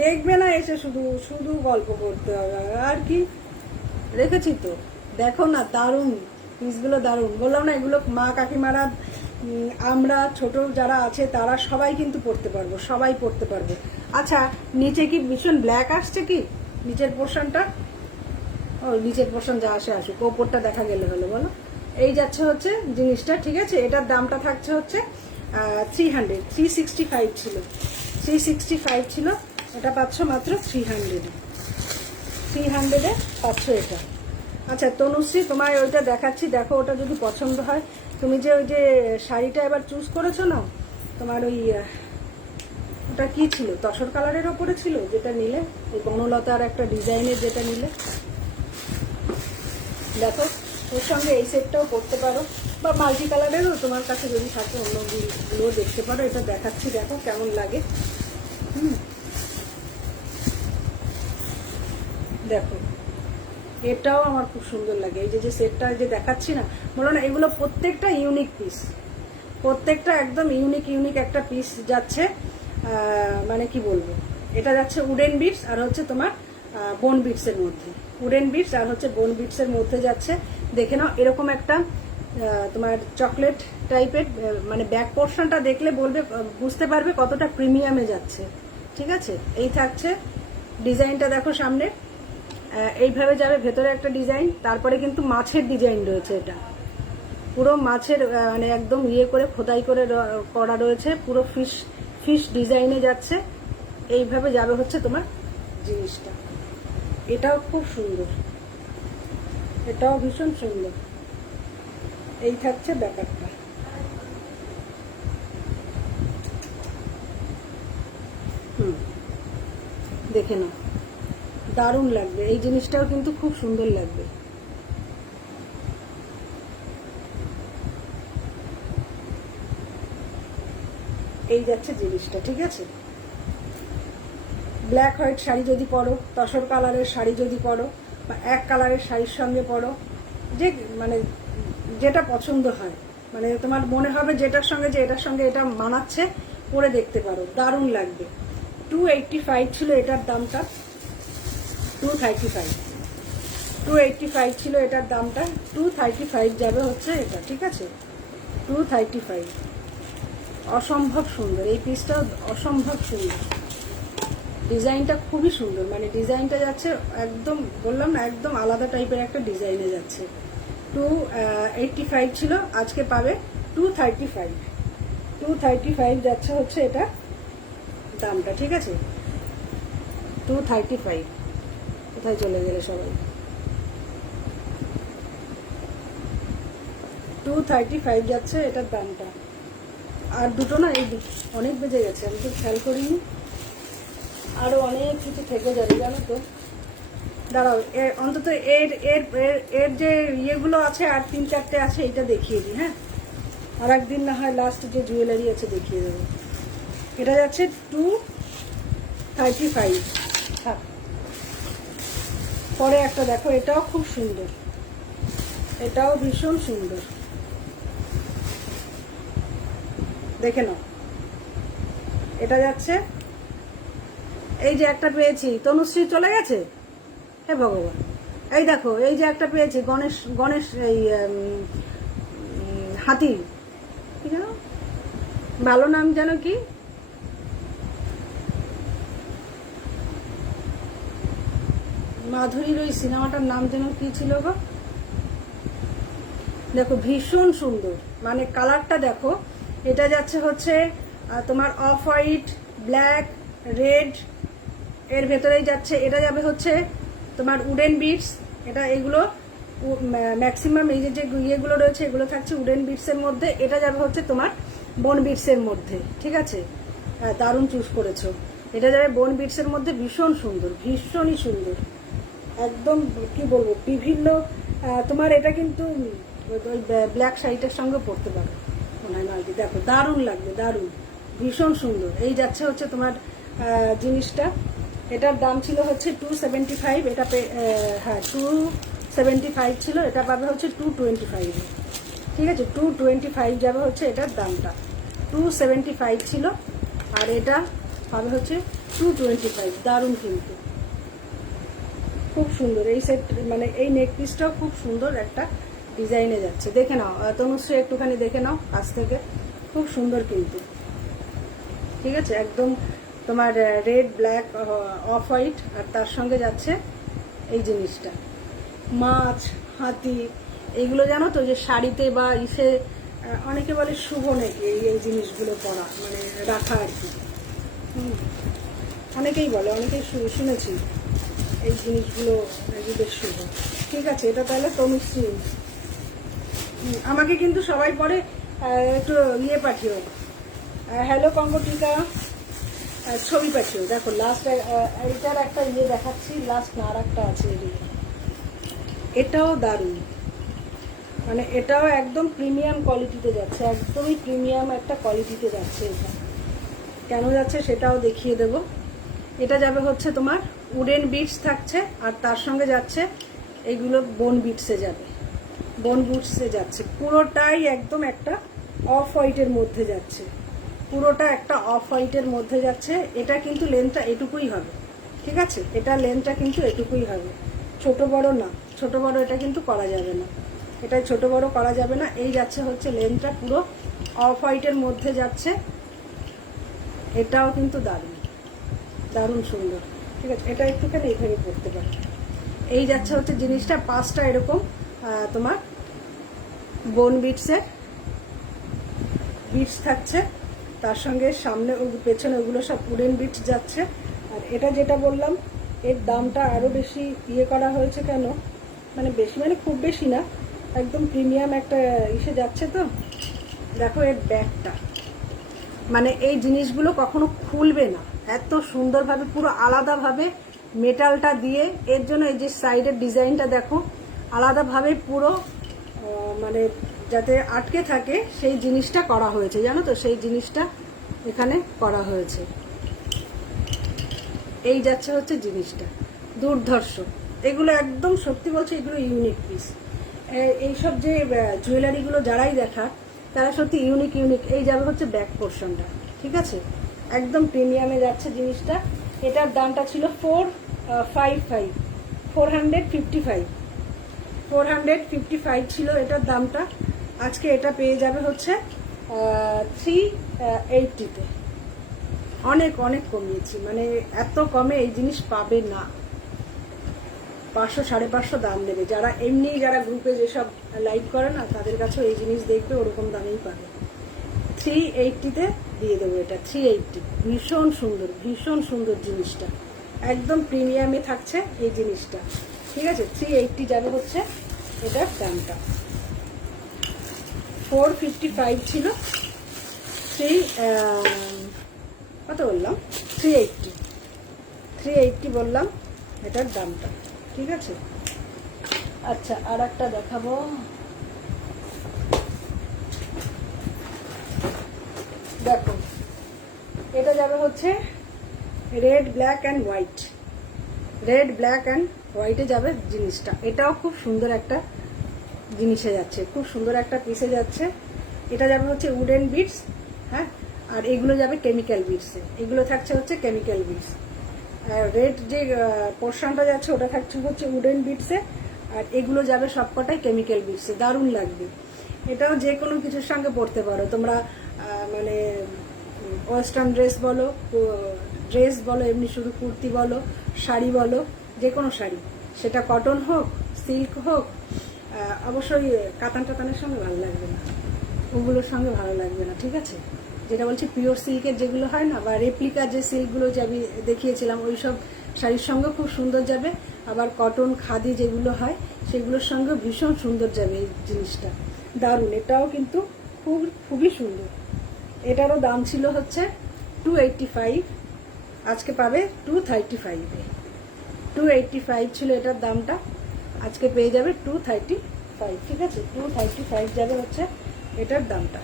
দেখবে না, এসে শুধু শুধু গল্প করতে হবে আর কি। রেখেছি তো, দেখো না, দারুণ পিসগুলো, দারুণ। বললাম না, এগুলো মা কাকিমারা, আমরা ছোট যারা আছে তারা সবাই কিন্তু পড়তে পারবো, সবাই পড়তে পারবো। আচ্ছা, নিচে কি ভীষণ ব্ল্যাক আসছে কি নিচের পোর্শনটা? ও, নিচের পোর্শন যা আসে আসুক, ওপরটা দেখা গেলে হলো, বলো। এই যাচ্ছে হচ্ছে জিনিসটা, ঠিক আছে। এটার দামটা থাকছে হচ্ছে 300, 365 ছিল, 365 ছিল। এটা পাচ্ছ মাত্র 300-এ, 300-এ পাচ্ছ এটা। আচ্ছা তনুশ্রী, তোমায় ওইটা দেখাচ্ছি, দেখো ওটা যদি পছন্দ হয়। তুমি যে ওই যে শাড়িটা এবার চুজ করেছো না, তোমার ওই ওটা কি ছিল, তসর কালারের ওপরে ছিল যেটা নিলে, ওই বনলতার একটা ডিজাইনের যেটা নিলে, দেখো ওর সঙ্গে এই সেটটাও পরতে পারো, বা মাল্টি কালারেরও তোমার কাছে যদি থাকে অন্যগুলো দেখতে পারো। এটা দেখাচ্ছি, দেখো কেমন লাগে। দেখো এটাও আমার খুব সুন্দর লাগে। এই যে যে সেটটা যে দেখাচ্ছি না, বলো না, এগুলো প্রত্যেকটা ইউনিক পিস, প্রত্যেকটা একদম ইউনিক ইউনিক একটা পিস যাচ্ছে। মানে কি বলবো, এটা যাচ্ছে উডেন বিটস আর হচ্ছে তোমার বোন বিটসের মধ্যে, উডেন বিটস আর হচ্ছে বোন বিটসের মধ্যে যাচ্ছে। দেখে নাও, এরকম একটা তোমার চকলেট টাইপের, মানে ব্যাক পোর্শনটা দেখলে বলবে, বুঝতে পারবে কতটা প্রিমিয়ামে যাচ্ছে, ঠিক আছে। এই থাকছে ডিজাইনটা, দেখো সামনে এইভাবে যাবে, ভেতরে একটা ডিজাইন, তারপরে কিন্তু মাছের ডিজাইন রয়েছে। এটা পুরো মাছের মানে একদম ইয়ে করে খোদাই করে করা রয়েছে, পুরো ফিশ ফিশ ডিজাইনে যাচ্ছে। এইভাবে যাবে হচ্ছে তোমার জিনিসটা। এটাও খুব সুন্দর, এটাও ভীষণ সুন্দর। এই থাকছে ব্যাপারটা। দেখে নাও, দারুণ লাগবে। এই জিনিসটাও কিন্তু খুব সুন্দর লাগবে। এই যাচ্ছে জিনিসটা, ঠিক আছে। ব্ল্যাক হোয়াইট শাড়ি যদি পরো, তসর কালারের শাড়ি যদি পরো, বা এক কালারের শাড়ির সঙ্গে পরো, যে মানে যেটা পছন্দ হয়, মানে তোমার মনে হবে যেটার সঙ্গে যে এটার সঙ্গে এটা মানাচ্ছে, পরে দেখতে পারো, দারুণ লাগবে। 285 ছিল এটার দামটা, 235, 285 ছিল এটার দামটা, 235 যাবে হচ্ছে এটা, ঠিক আছে। 235, অসম্ভব সুন্দর এই পিসটা, অসম্ভব সুন্দর। ডিজাইনটা খুবই সুন্দর, মানে ডিজাইনটা যাচ্ছে একদম, বললাম না, একদম আলাদা টাইপের একটা ডিজাইনে যাচ্ছে। 285 ছিল, আজকে পাবে 235, 235 যাচ্ছে হচ্ছে এটা দামটা, ঠিক আছে। 235, কোথায় চলে গেলে সবাই? 235 যাচ্ছে এটার দামটা। আর দুটো না, এই অনেক বেজে গেছে, আমি তো খেয়াল করিনি, আরো অনেক কিছু থেকে যাবে জানো তো। দাঁড়াও, অন্তত এর এর এর যে ইয়েগুলো আছে আর 3-4টে আছে, এটা দেখিয়ে দিই। হ্যাঁ, আর একদিন না হয় লাস্ট যে জুয়েলারি আছে দেখিয়ে দেবো। এটা যাচ্ছে 235। থাক, পরে একটা দেখো, এটাও খুব সুন্দর, এটাও ভীষণ সুন্দর, দেখে নাও। এটা যাচ্ছে, এই যে একটা পেয়েছি, তনুশ্রী চলে গেছে, হে ভগবান। এই দেখো, এই যে একটা পেয়েছি, গণেশ গণেশ এই হাতি, কি জানো ভালো নাম জানো কি, মাধুরীর ওই সিনেমাটার নাম যেন কি ছিল গো। দেখো ভীষণ সুন্দর, মানে কালারটা দেখো। এটা যাচ্ছে হচ্ছে তোমার অফ হোয়াইট, ব্ল্যাক, রেড, এর ভেতরেই যাচ্ছে। এটা যাবে হচ্ছে তোমার উডেন বিটস, এটা এগুলো ম্যাক্সিমাম এই যে ইয়েগুলো রয়েছে, এগুলো থাকছে উডেন বিটসের মধ্যে। এটা যাবে হচ্ছে তোমার বোন বিটসের মধ্যে, ঠিক আছে। দারুণ চুজ করেছো। এটা যাবে বোন বিটসের মধ্যে, ভীষণ সুন্দর, ভীষণই সুন্দর, একদম কি বলবো, বিভিন্ন তোমার এটা কিন্তু ওই ব্ল্যাক শাড়িটার সঙ্গে পরতে পারো মনে হয় মালটি। দেখো দারুণ লাগবে, দারুণ, ভীষণ সুন্দর। এই যাচ্ছে হচ্ছে তোমার জিনিসটা। এটার দাম ছিল হচ্ছে 275, এটা হ্যাঁ 275 ছিল, এটা পাবে হচ্ছে 225, ঠিক আছে। 225 যাবে হচ্ছে এটার দামটা, 275 ছিল। আর এটা পাবে হচ্ছে 225। দারুণ কিন্তু, খুব সুন্দর এই সেট, মানে এই নেক পিসটাও খুব সুন্দর একটা ডিজাইনে যাচ্ছে। দেখে নাও তনুশ্রী, একটুখানি দেখে নাও কাছ থেকে, খুব সুন্দর কিন্তু, ঠিক আছে। একদম তোমার রেড ব্ল্যাক অফ হোয়াইট, আর তার সঙ্গে যাচ্ছে এই জিনিসটা মাছ হাতি, এইগুলো জানো তো যে শাড়িতে বা ইসে অনেকে বলে শুভ নাকি এই জিনিসগুলো পরা, মানে রাখা আর কি। অনেকেই বলে, অনেকেই শুনেছি এই জিনিসগুলো নাকি বেশ শুভ। ঠিক আছে, এটা তাহলে তনুশ্রী। আমাকে কিন্তু সবাই পরে একটু ইয়ে পাঠিও, হ্যালো কঙ্গটিকা, ছবি পাঠিও। দেখো লাস্ট এইটার একটা ইয়ে দেখাচ্ছি, লাস্ট না আর একটা আছে এদিকে, এটাও দারুণ, মানে এটাও একদম প্রিমিয়াম কোয়ালিটিতে যাচ্ছে, একদমই প্রিমিয়াম একটা কোয়ালিটিতে যাচ্ছে। এটা কেন যাচ্ছে সেটাও দেখিয়ে দেব। এটা যাবে হচ্ছে তোমার উডেন বিটস থাকছে, আর তার সঙ্গে যাচ্ছে এইগুলো বোন বিটসে যাবে, বোন বিটসে যাচ্ছে। পুরোটাই একদম একটা অফ হোয়াইটের মধ্যে যাচ্ছে, পুরোটা একটা অফ হোয়াইটের মধ্যে যাচ্ছে। এটা কিন্তু লেন্থটা এটুকুই হবে, ঠিক আছে, এটা লেন্থটা কিন্তু এটুকুই হবে, ছোট বড় না, ছোট বড় এটা কিন্তু করা যাবে না, এটা ছোট বড় করা যাবে না। এই যাচ্ছে হচ্ছে লেন্থটা পুরো অফ হোয়াইটের মধ্যে যাচ্ছে। এটাও কিন্তু দারুণ, দারুণ সুন্দর, ঠিক আছে। এটা একটুখানি এইভাবে পড়তে পারে। এই যাচ্ছে হচ্ছে জিনিসটা, পাঁচটা এরকম তোমার বোন বিটসের বিটস থাকছে, তার সঙ্গে সামনে পেছনে ওগুলো সব উডেন বিটস যাচ্ছে। আর এটা যেটা বললাম, এর দামটা আরও বেশি ইয়ে করা হয়েছে কেন, মানে বেশি মানে খুব বেশি না, একদম প্রিমিয়াম একটা ইসে যাচ্ছে। তো দেখো এর ব্যাগটা, মানে এই জিনিসগুলো কখনো খুলবে না, এত সুন্দরভাবে পুরো আলাদাভাবে মেটালটা দিয়ে, এর জন্য এই যে সাইডের ডিজাইনটা দেখো আলাদাভাবে পুরো মানে যাতে আটকে থাকে সেই জিনিসটা করা হয়েছে, জানো তো, সেই জিনিসটা এখানে করা হয়েছে। এই যাচ্ছে হচ্ছে জিনিসটা দুর্ধর্ষ, এগুলো একদম সত্যি বলছে এগুলো ইউনিক পিস। এইসব যে জুয়েলারিগুলো যারাই দেখা তারা সত্যি ইউনিক ইউনিক। এই যাবে হচ্ছে ব্যাক পোর্শনটা, ঠিক আছে, একদম প্রিমিয়ামে যাচ্ছে জিনিসটা। এটার দামটা ছিল 455 ছিল এটার দামটা। আজকে এটা পেয়ে যাবে হচ্ছে 380-তে। অনেক অনেক কমিয়েছি, মানে এত কমে এই জিনিস পাবে না। 500-550 দাম নেবে, যারা এমনি যারা গ্রুপে যেসব লাইক করে না তাদের কাছেও এই জিনিস দেখবে ওরকম দামেই পাবে। 380-তে দিয়ে দেবো এটা, 380। ভীষণ সুন্দর, ভীষণ সুন্দর জিনিসটা, একদম প্রিমিয়ামে থাকছে এই জিনিসটা, ঠিক আছে। 380 যাবে হচ্ছে এটার দামটা। 455 ছিল, কত বললাম, 380 বললাম এটার দামটা, ঠিক আছে। আচ্ছা আর একটা দেখাবো, দেখো এটা যাবে হচ্ছে red black and white, red black and হোয়াইটে যাবে জিনিসটা। এটাও খুব সুন্দর একটা জিনিসে যাচ্ছে, খুব সুন্দর একটা পিসে যাচ্ছে। এটা যাবে হচ্ছে উডেন বিটস, হ্যাঁ, আর এগুলো যাবে কেমিক্যাল বিটসে, এগুলো থাকছে হচ্ছে কেমিক্যাল বিটস। আর রেড যে পোর্শনটা যাচ্ছে ওটা থাকছে হচ্ছে উডেন বিটসে, আর এগুলো যাবে সবকটাই কেমিক্যাল বিটসে। দারুণ লাগবে, এটাও যে কোনো কিছুর সঙ্গে পরতে পারো তোমরা, মানে ওয়েস্টার্ন ড্রেস বলো, এমনি শুধু কুর্তি বলো, শাড়ি বলো, যে কোনো শাড়ি, সেটা কটন হোক সিল্ক হোক, অবশ্যই কাতান টাতানের সঙ্গে ভালো লাগবে না, ওগুলোর সঙ্গে ভালো লাগবে না, ঠিক আছে। যেটা বলছি পিওর সিল্কের যেগুলো হয় না, বা রেপ্লিকা যে সিল্কগুলো যে আমি দেখিয়েছিলাম ওই সব শাড়ির সঙ্গে খুব সুন্দর যাবে। আবার কটন খাদি যেগুলো হয় সেগুলোর সঙ্গে ভীষণ সুন্দর যাবে এই জিনিসটা, দারুণ। এটাও কিন্তু খুবই সুন্দর। এটারও দাম ছিল হচ্ছে 285, আজকে পাবে 235-এ। 285 ছিল এটার দামটা, আজকে পেয়ে যাবে 235, ঠিক আছে। 235 যাবে হচ্ছে এটার দামটা,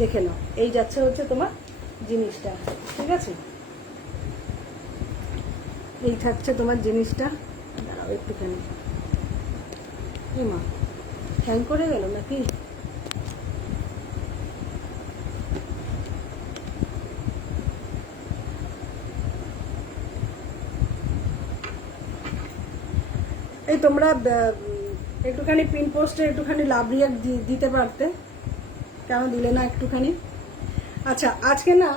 দেখে নাও। এই যাচ্ছে হচ্ছে তোমার জিনিসটা, ঠিক আছে। এই থাকছে তোমার জিনিসটা। দাঁড়াও একটুখানি, মা হ্যাং করে গেল নাকি? এই তোমরা একটুখানি পিন পোস্টে একটুখানি লাভ রিয়াক্ট দিতে পারতে, কেন দিলে না একটুখানি? আচ্ছা আজকে না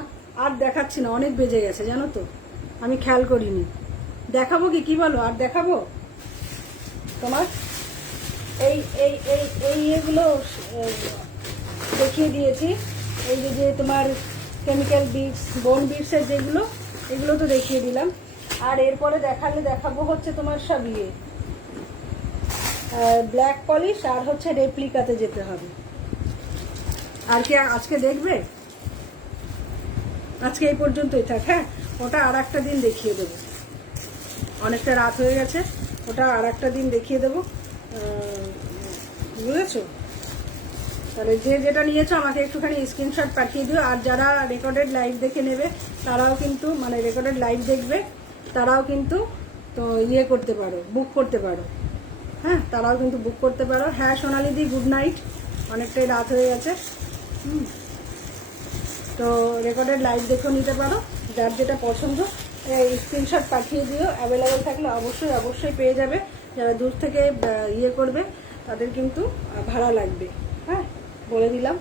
আর দেখাচ্ছি না, অনেক বেজে গেছে জানো তো, আমি খেয়াল করিনি। দেখাবো কি বলো, আর দেখাবো তোমার এই এই এই এই এগুলো দেখিয়ে দিয়েছি। এই যে তোমার কেমিক্যাল বিটস, বোন বিটসের যেগুলো, এগুলো তো দেখিয়ে দিলাম। আর এরপরে দেখাবো হচ্ছে তোমার সব ব্ল্যাক পলিশ আর হচ্ছে রেপ্লিকাতে যেতে হবে। আর কি আজকে দেখবে? আজকে এই পর্যন্তই থাক। হ্যাঁ, ওটা আর একটা দিন দেখিয়ে দেবো, অনেকটা রাত হয়ে গেছে, ওটা আর একটা দিন দেখিয়ে দেবো, বুঝেছো? তাহলে যে যেটা নিয়েছো আমাকে একটুখানি স্ক্রিনশট পাঠিয়ে দিও। আর যারা রেকর্ডেড লাইভ দেখে নেবে তারাও কিন্তু, মানে রেকর্ডেড লাইভ দেখবে তারাও কিন্তু তো করতে পারো, বুক করতে পারো। হ্যাঁ, তারাও কিন্তু বুক করতে পারো। হ্যাঁ সোনালিদি, গুড নাইট, অনেকটাই রাত হয়ে গেছে। তো রেকর্ডেড লাইভ দেখেও নিতে পারো, যার যেটা পছন্দ স্ক্রিনশট পাঠিয়ে দিও। অ্যাভেলেবেল থাকলে অবশ্যই পেয়ে যাবে। যারা দূর থেকে করবে তাদের কিন্তু ভাড়া লাগবে, হ্যাঁ বলে দিলাম।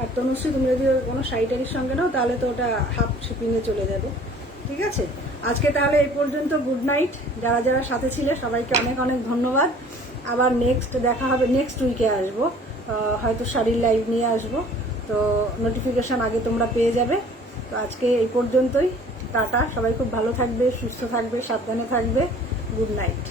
আর তনুশ্রী, তুমি যদি কোনো শাড়িটারির সঙ্গে নাও তাহলে তো ওটা হাফ শিপিংয়ে চলে যাবে, ঠিক আছে? আজকে তাহলে এই পর্যন্ত, গুড নাইট। যারা যারা সাথে ছিলে সবাইকে অনেক অনেক ধন্যবাদ। আবার নেক্সট দেখা হবে, নেক্সট উইকে আসবো, হয়তো শাড়ির লাইভ নিয়ে আসবো, তো নোটিফিকেশান আগে তোমরা পেয়ে যাবে। তো আজকে এই পর্যন্তই, টাটা। সবাই খুব ভালো থাকবে, সুস্থ থাকবে, সাবধানে থাকবে। Good night.